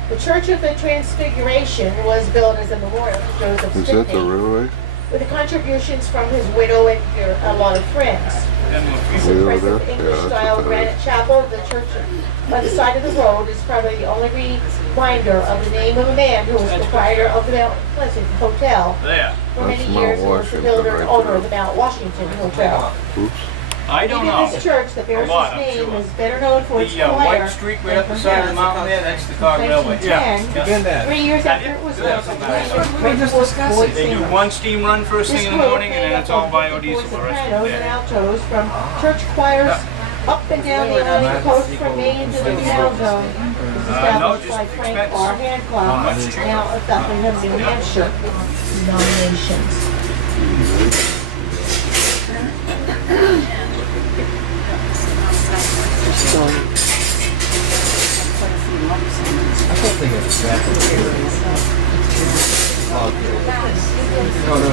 The Church of the Transfiguration was built as a memorial to Joseph Is that the Stickney, railway? with the contributions from his widow and a lot of friends. This Way over impressive there? Yeah, English-style that's what that granite chapel of the church by the side of the road is probably the only reminder of the name of a man who was proprietor of the Mount Pleasant Hotel. For That's many Mount years, he was the Washington builder and right owner there. of the Mount Washington Hotel. Oops. I don't Even know. this church that bears A lot, his I'm name sure. is better known for its The choir. white streak right up the side of the mountain there, that's the car railway. 1910, 3 years after it was built, the They do one steam run first thing in the morning and then it's all biodiesel the rest of sopranos the and day. altos from church choirs up and down the Atlantic coast from Maine to the Canal Zone. It was established just by Frank expense. R. Handclough, Much cheaper. now of Buckingham, New Hampshire. Nominations.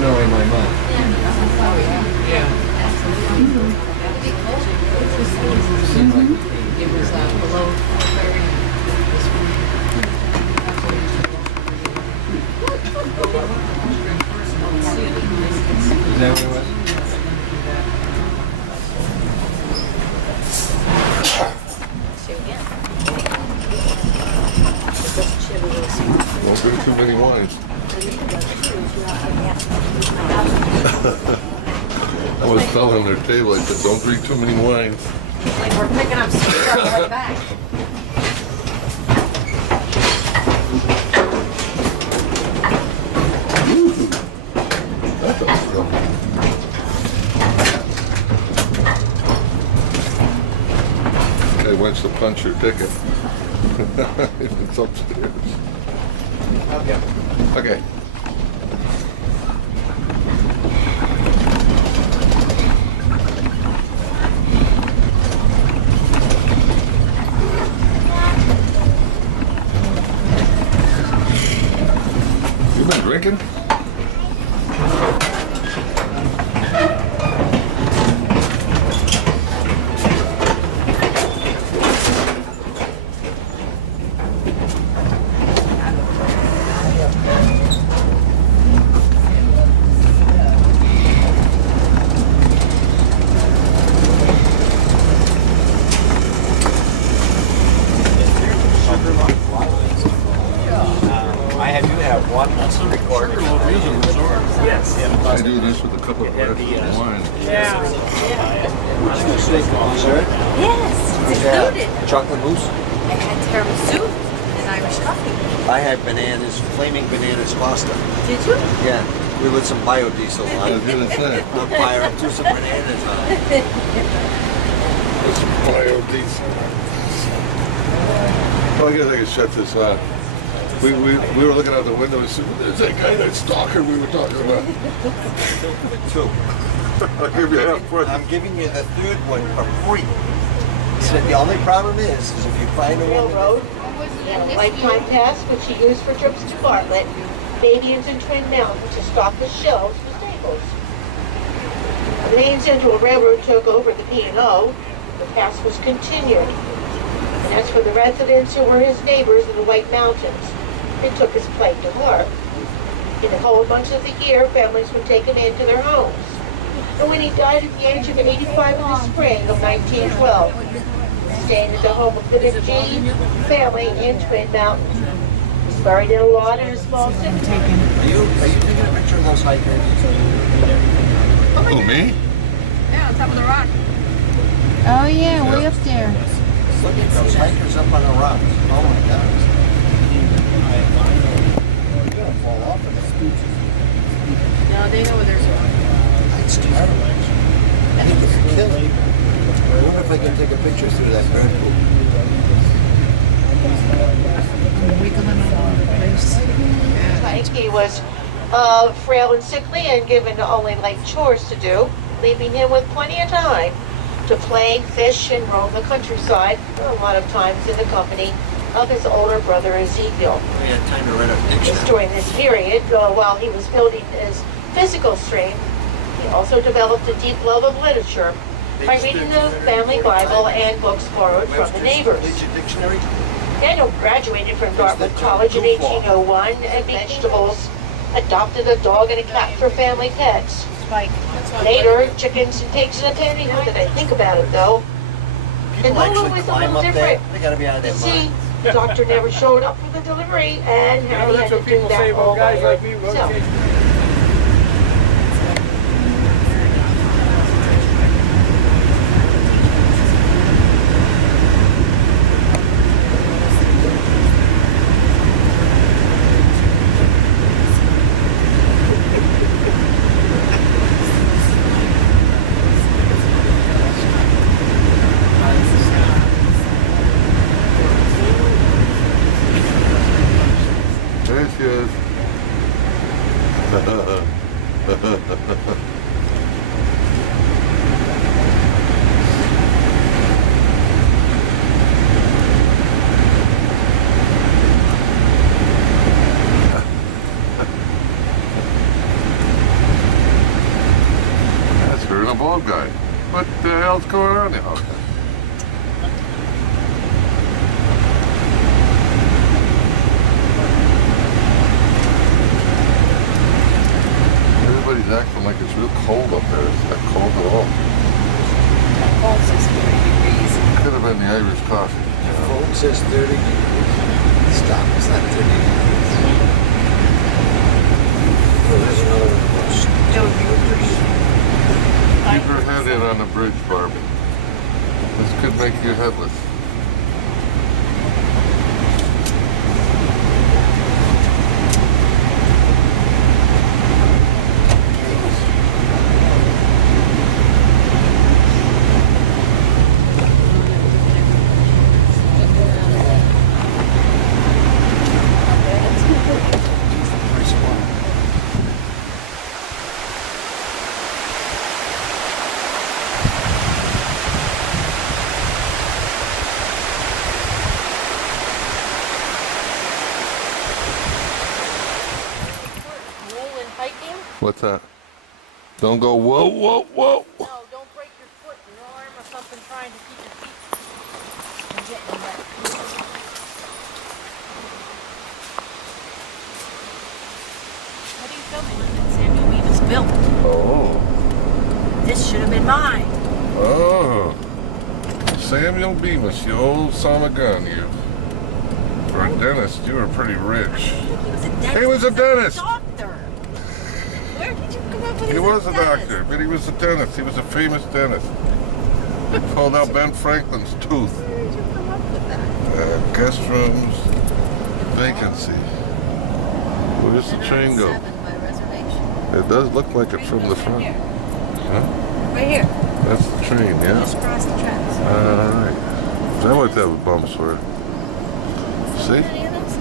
No, in my mind. It was below. Is that what it was? Don't drink too many wines. I was telling their table, I said, don't drink too many wines. Like we're picking up stuff right back. wants to punch your ticket. It's upstairs. Okay. Okay. You been drinking? I have you have one recorder. Yes. I do this with a couple of glasses of wine. Steak on dessert. Yes, it's included. Chocolate mousse. I had tiramisu and Irish coffee. I had bananas, flaming bananas pasta. Did you? Yeah, with some biodiesel I on was it. gonna say, I'm firing through some bananas on it. it's biodiesel. Well, I guess I can shut this off. We were looking out the window and said, there's that guy, that stalker we were talking about. Two. I'll give you half price. I'm giving you the third one for free. So the only problem is if you find a woman. Railroad, and a lifetime pass, which he used for trips to Bartlett, Fabian's and Twin Mountain to stock the shelves with staples. The Maine Central Railroad took over the P&O. The pass was continued. And as for the residents who were his neighbors in the White Mountains, it took his plight to heart. In the cold months of the year, families would take him into their homes. And when he died at the age of 85 in the spring of 1912, staying at the home of Philip G. family in Twin Mountain. He's buried in a lawn in a small cemetery. Are you taking a picture of those hikers? Who, me? Yeah, on top of the rock. Oh yeah, way up there. Look at those hikers up on the rocks. Oh my God. You're gonna fall off of this. No, they know where there's a rock. It's terrible. I think it's killing. I wonder if I can take a picture through that bird poop. He was frail and sickly and given only light chores to do, leaving him with plenty of time to play, fish, and roam the countryside, a lot of times in the company of his older brother Ezekiel. We had time to rent a Just dictionary. during this period, while he was building his physical strength, he also developed a deep love of literature by reading the family Bible and books borrowed from the neighbors. Collegiate dictionary. Daniel graduated from Dartmouth College in 1801 and vegetables, adopted a dog and a cat for family pets. Spike. Later, chickens and pigs in a penny. Now that I think about it, though, People Lolo actually was a climb little up there. different. They gotta be out of You their see, mind. the doctor never showed up for the delivery, and Harry had to do that all by himself. There she is. That's her and a bald guy. What the hell's going on now? Everybody's acting like it's real cold up there. It's not cold at all. Phone says 30 degrees. Could have been the Irish coffee. The phone says 30 degrees. Stop, it's not 30 degrees. Oh, there's another one of those. Keep your head in on the bridge, Barbie. This could make you headless. What's that? Don't go, whoa, whoa, whoa. No, don't break your foot and your arm or something trying to keep your feet from getting wet. What are you filming on that Samuel Beavis built? Oh. This should have been mine. Oh. Samuel Bemis, you old son of a gun, you. For a dentist, you were pretty rich. He was a dentist. He was a dentist. Doctor. Where did you come up with He was a doctor, but he was a dentist. He was a famous dentist. He pulled out Ben Franklin's tooth. Where did you come up with that? Guest rooms, vacancy. Where's the train go? 7 by reservation. It does look like it from the front. Here. Huh? Right here. That's the train, yeah. Just cross the tracks. Alright. Is that what that bumps were? See? Any of this?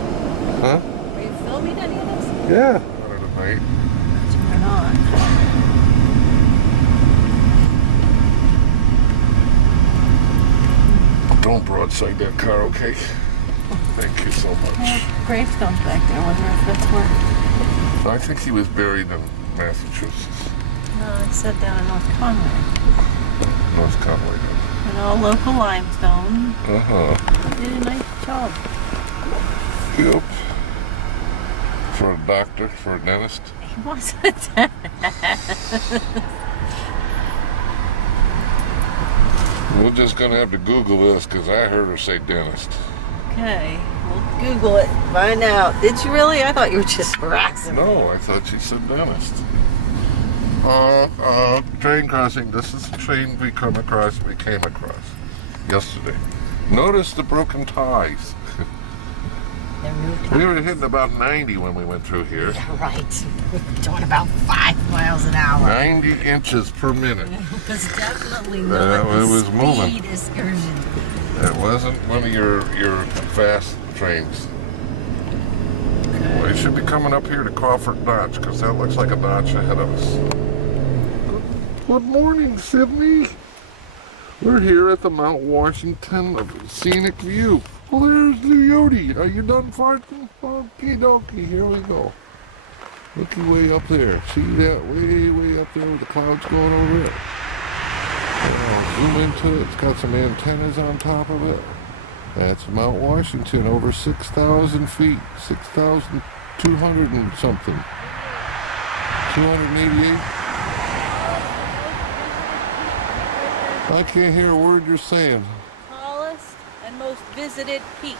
Huh? Were you filming any of this? Yeah. What a night. Turn on. Don't broadside that car, okay? Thank you so much. Gravestone's back there. I wonder if that's where. I think he was buried in Massachusetts. No, it said down in North Conway. North Conway. And all local limestone. Uh-huh. Did a nice job. Yep. For a doctor, for a dentist. He wasn't a dentist. We're just gonna have to Google this because I heard her say dentist. Okay, we'll Google it. Find out. Did you really? I thought you were just harassing me. No, I thought she said dentist. Train crossing. This is the train we came across yesterday. Notice the broken ties. They're moved. We were hitting about 90 when we went through here. Yeah, right. We're doing about 5 miles an hour. 90 inches per minute. It was definitely not it was a moving. speed excursion. It wasn't one of your fast trains. We should be coming up here to Crawford Notch because that looks like a notch ahead of us. Good morning, Sidney. We're here at the Mount Washington Scenic View. Well, there's the Yodi. Are you done farting? Okie dokie, here we go. Looky way up there. See that way up there with the clouds going over it? I'll zoom into it. It's got some antennas on top of it. That's Mount Washington, over 6,000 feet. 6,200 and something. 288. I can't hear a word you're saying. Tallest and most visited peak.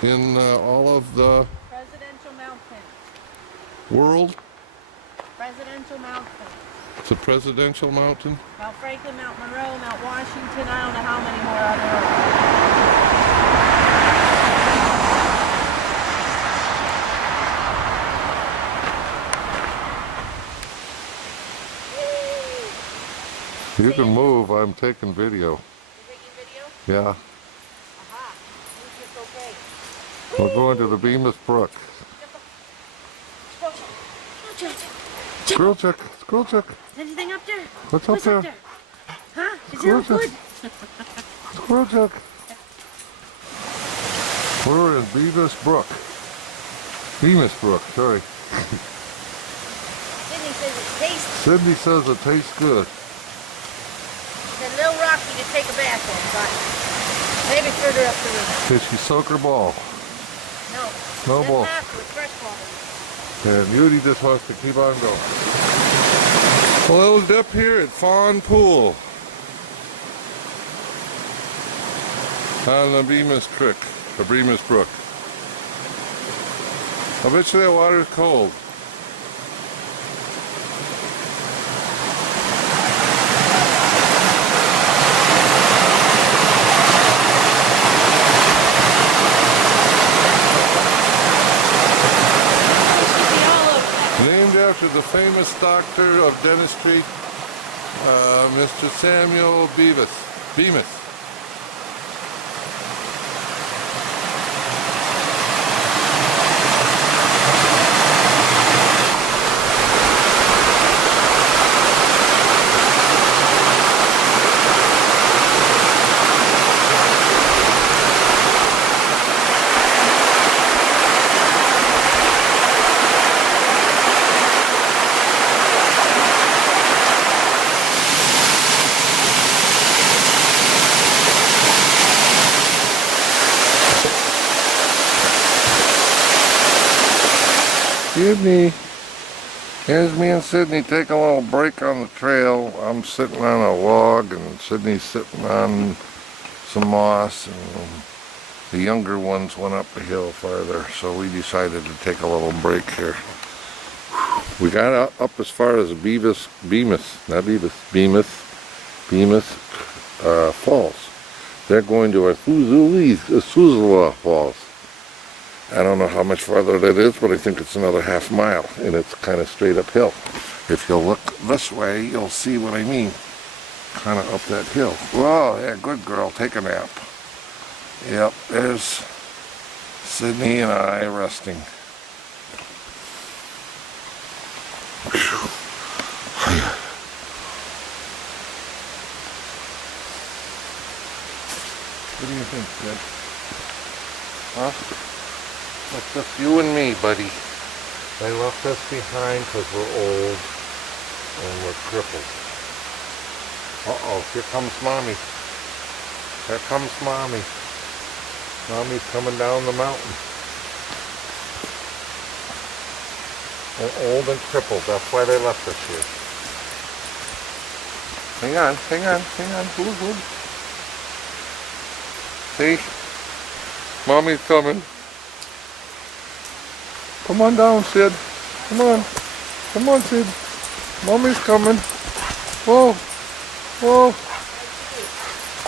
In all of the Presidential Mountain. world, Presidential Mountain. it's a presidential mountain. Mount Franklin, Mount Monroe, Mount Washington. I don't know how many more are there. You can move, I'm taking video. You taking video? Yeah, Aha. Move this okay. we're going to the Bemis Brook. Squirrel check, squirrel check. Is anything up there? What's up there? Huh? Is Squirrel it all good? check. Squirrel check. We're in Bemis Brook. Bemis Brook, sorry. Sidney says it tastes. Sidney says it tastes good. It's a little rocky to take a bath in, but maybe further up the river. Did she soak her ball? No. No Just ball. after with fresh water. And Yudi just wants to keep on going. Well, it was up here at Fawn Pool on the Bemis Creek, the Bemis Brook. I bet you that water's cold. Named after the famous doctor of dentistry, Mr. Samuel Bemis. Sidney. Here's me and Sidney taking a little break on the trail. I'm sitting on a log and Sidney's sitting on some moss, and the younger ones went up the hill farther, so we decided to take a little break here. We got up as far as Bemis Falls. They're going to Azuzula Falls. I don't know how much farther that is, but I think it's another half mile, and it's kind of straight uphill. If you'll look this way, you'll see what I mean. Kind of up that hill. Whoa, yeah, good girl, take a nap. Yep, there's Sidney and I resting. What do you think, Sid? Huh? It's just you and me, buddy. They left us behind because we're old and we're crippled. Uh-oh, here comes Mommy. Here comes Mommy. Mommy's coming down the mountain. We're old and crippled. That's why they left us here. Hang on. Ooh. See? Mommy's coming. Come on down, Sid. Come on, Sid. Mommy's coming. Whoa.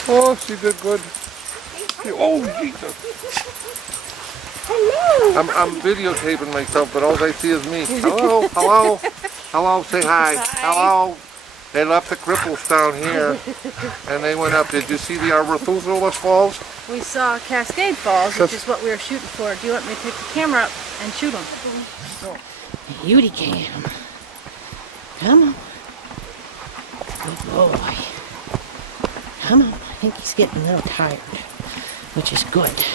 Oh, she did good. Oh, Jesus. Hello. I'm videotaping myself, but all I see is me. Hello. Hello, say hi. Hello. They left the cripples down here, and they went up. Did you see the Azuzula Falls? We saw Cascade Falls, which is what we were shooting for. Do you want me to take the camera up and shoot them? Beauty cam. Come on. Good boy. Come on. I think he's getting a little tired, which is good.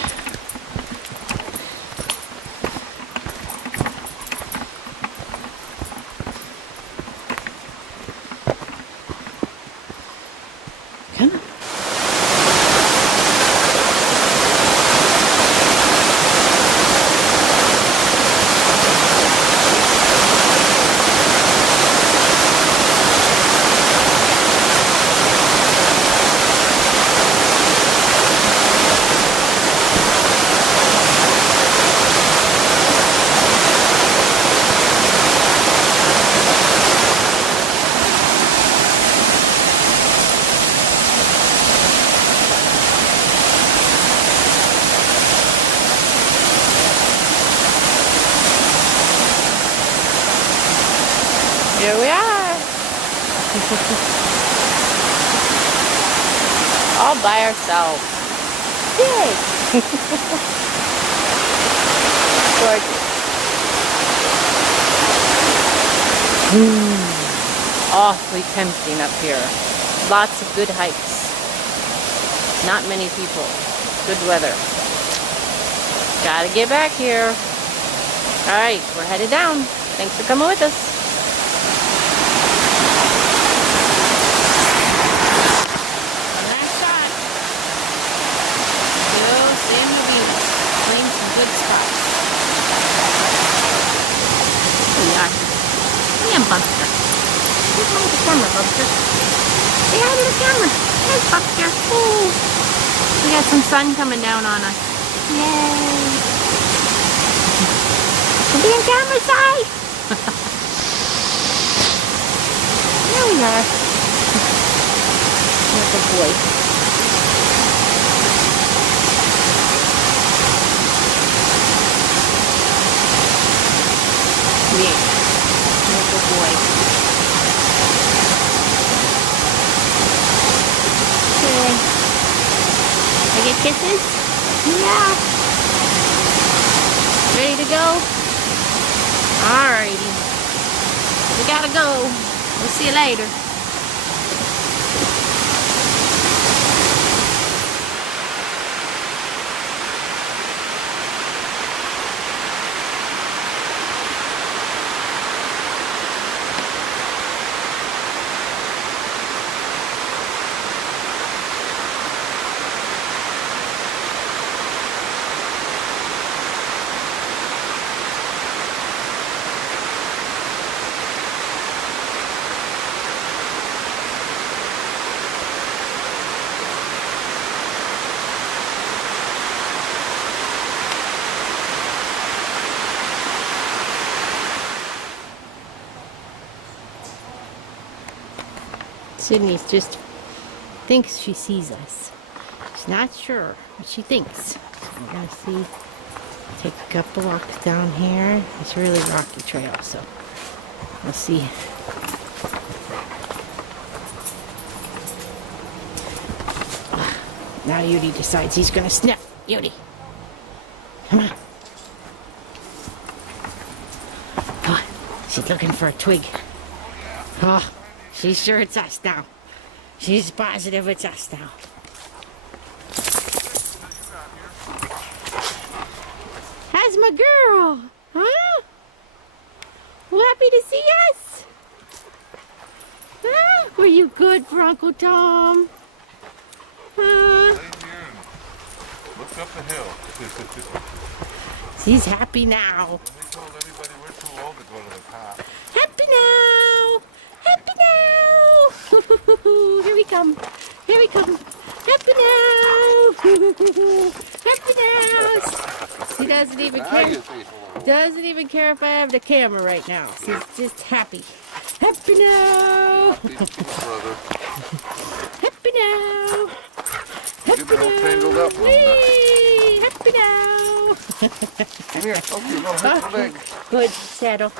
Come on. Here we are. All by ourselves. Yay! Gorgeous. Awfully tempting up here. Lots of good hikes. Not many people. Good weather. Gotta get back here. Alright, we're headed down. Thanks for coming with us. Nice shot. Playing some good spots. Here we are. Come on, Buster. Say hi to the camera, Buster. Say hi to the camera. There's Buster. Ooh. We got some sun coming down on us. Yay. We'll be on camera side. There we are. You're a good boy. Yeah. You're a good boy. Okay. I get kisses? Yeah. Ready to go? Alrighty. We gotta go. We'll see you later. Sydney's just thinks she sees us. She's not sure, but she thinks. So we're gonna see. Take a couple walks down here. It's a really rocky trail, so we'll see. Now Yudi decides he's gonna sniff. Yudi, come on. Oh, she's looking for a twig. Oh, she's sure it's us now. She's positive it's us now. How's my girl? Huh? Well, happy to see us? Huh? Were you good for Uncle Tom? Huh? Look up the hill. She's happy now. They told everybody we're too old to go to the top. Happy now! Happy now! Here we come. Here we come. Happy now! Happy now! She doesn't even care. Doesn't even care if I have the camera right now. She's just happy. Happy now! Brother. Happy now! Happy Get all tangled up. Whee! Happy now! Come here. Okay, no, hit the leg. Good saddle.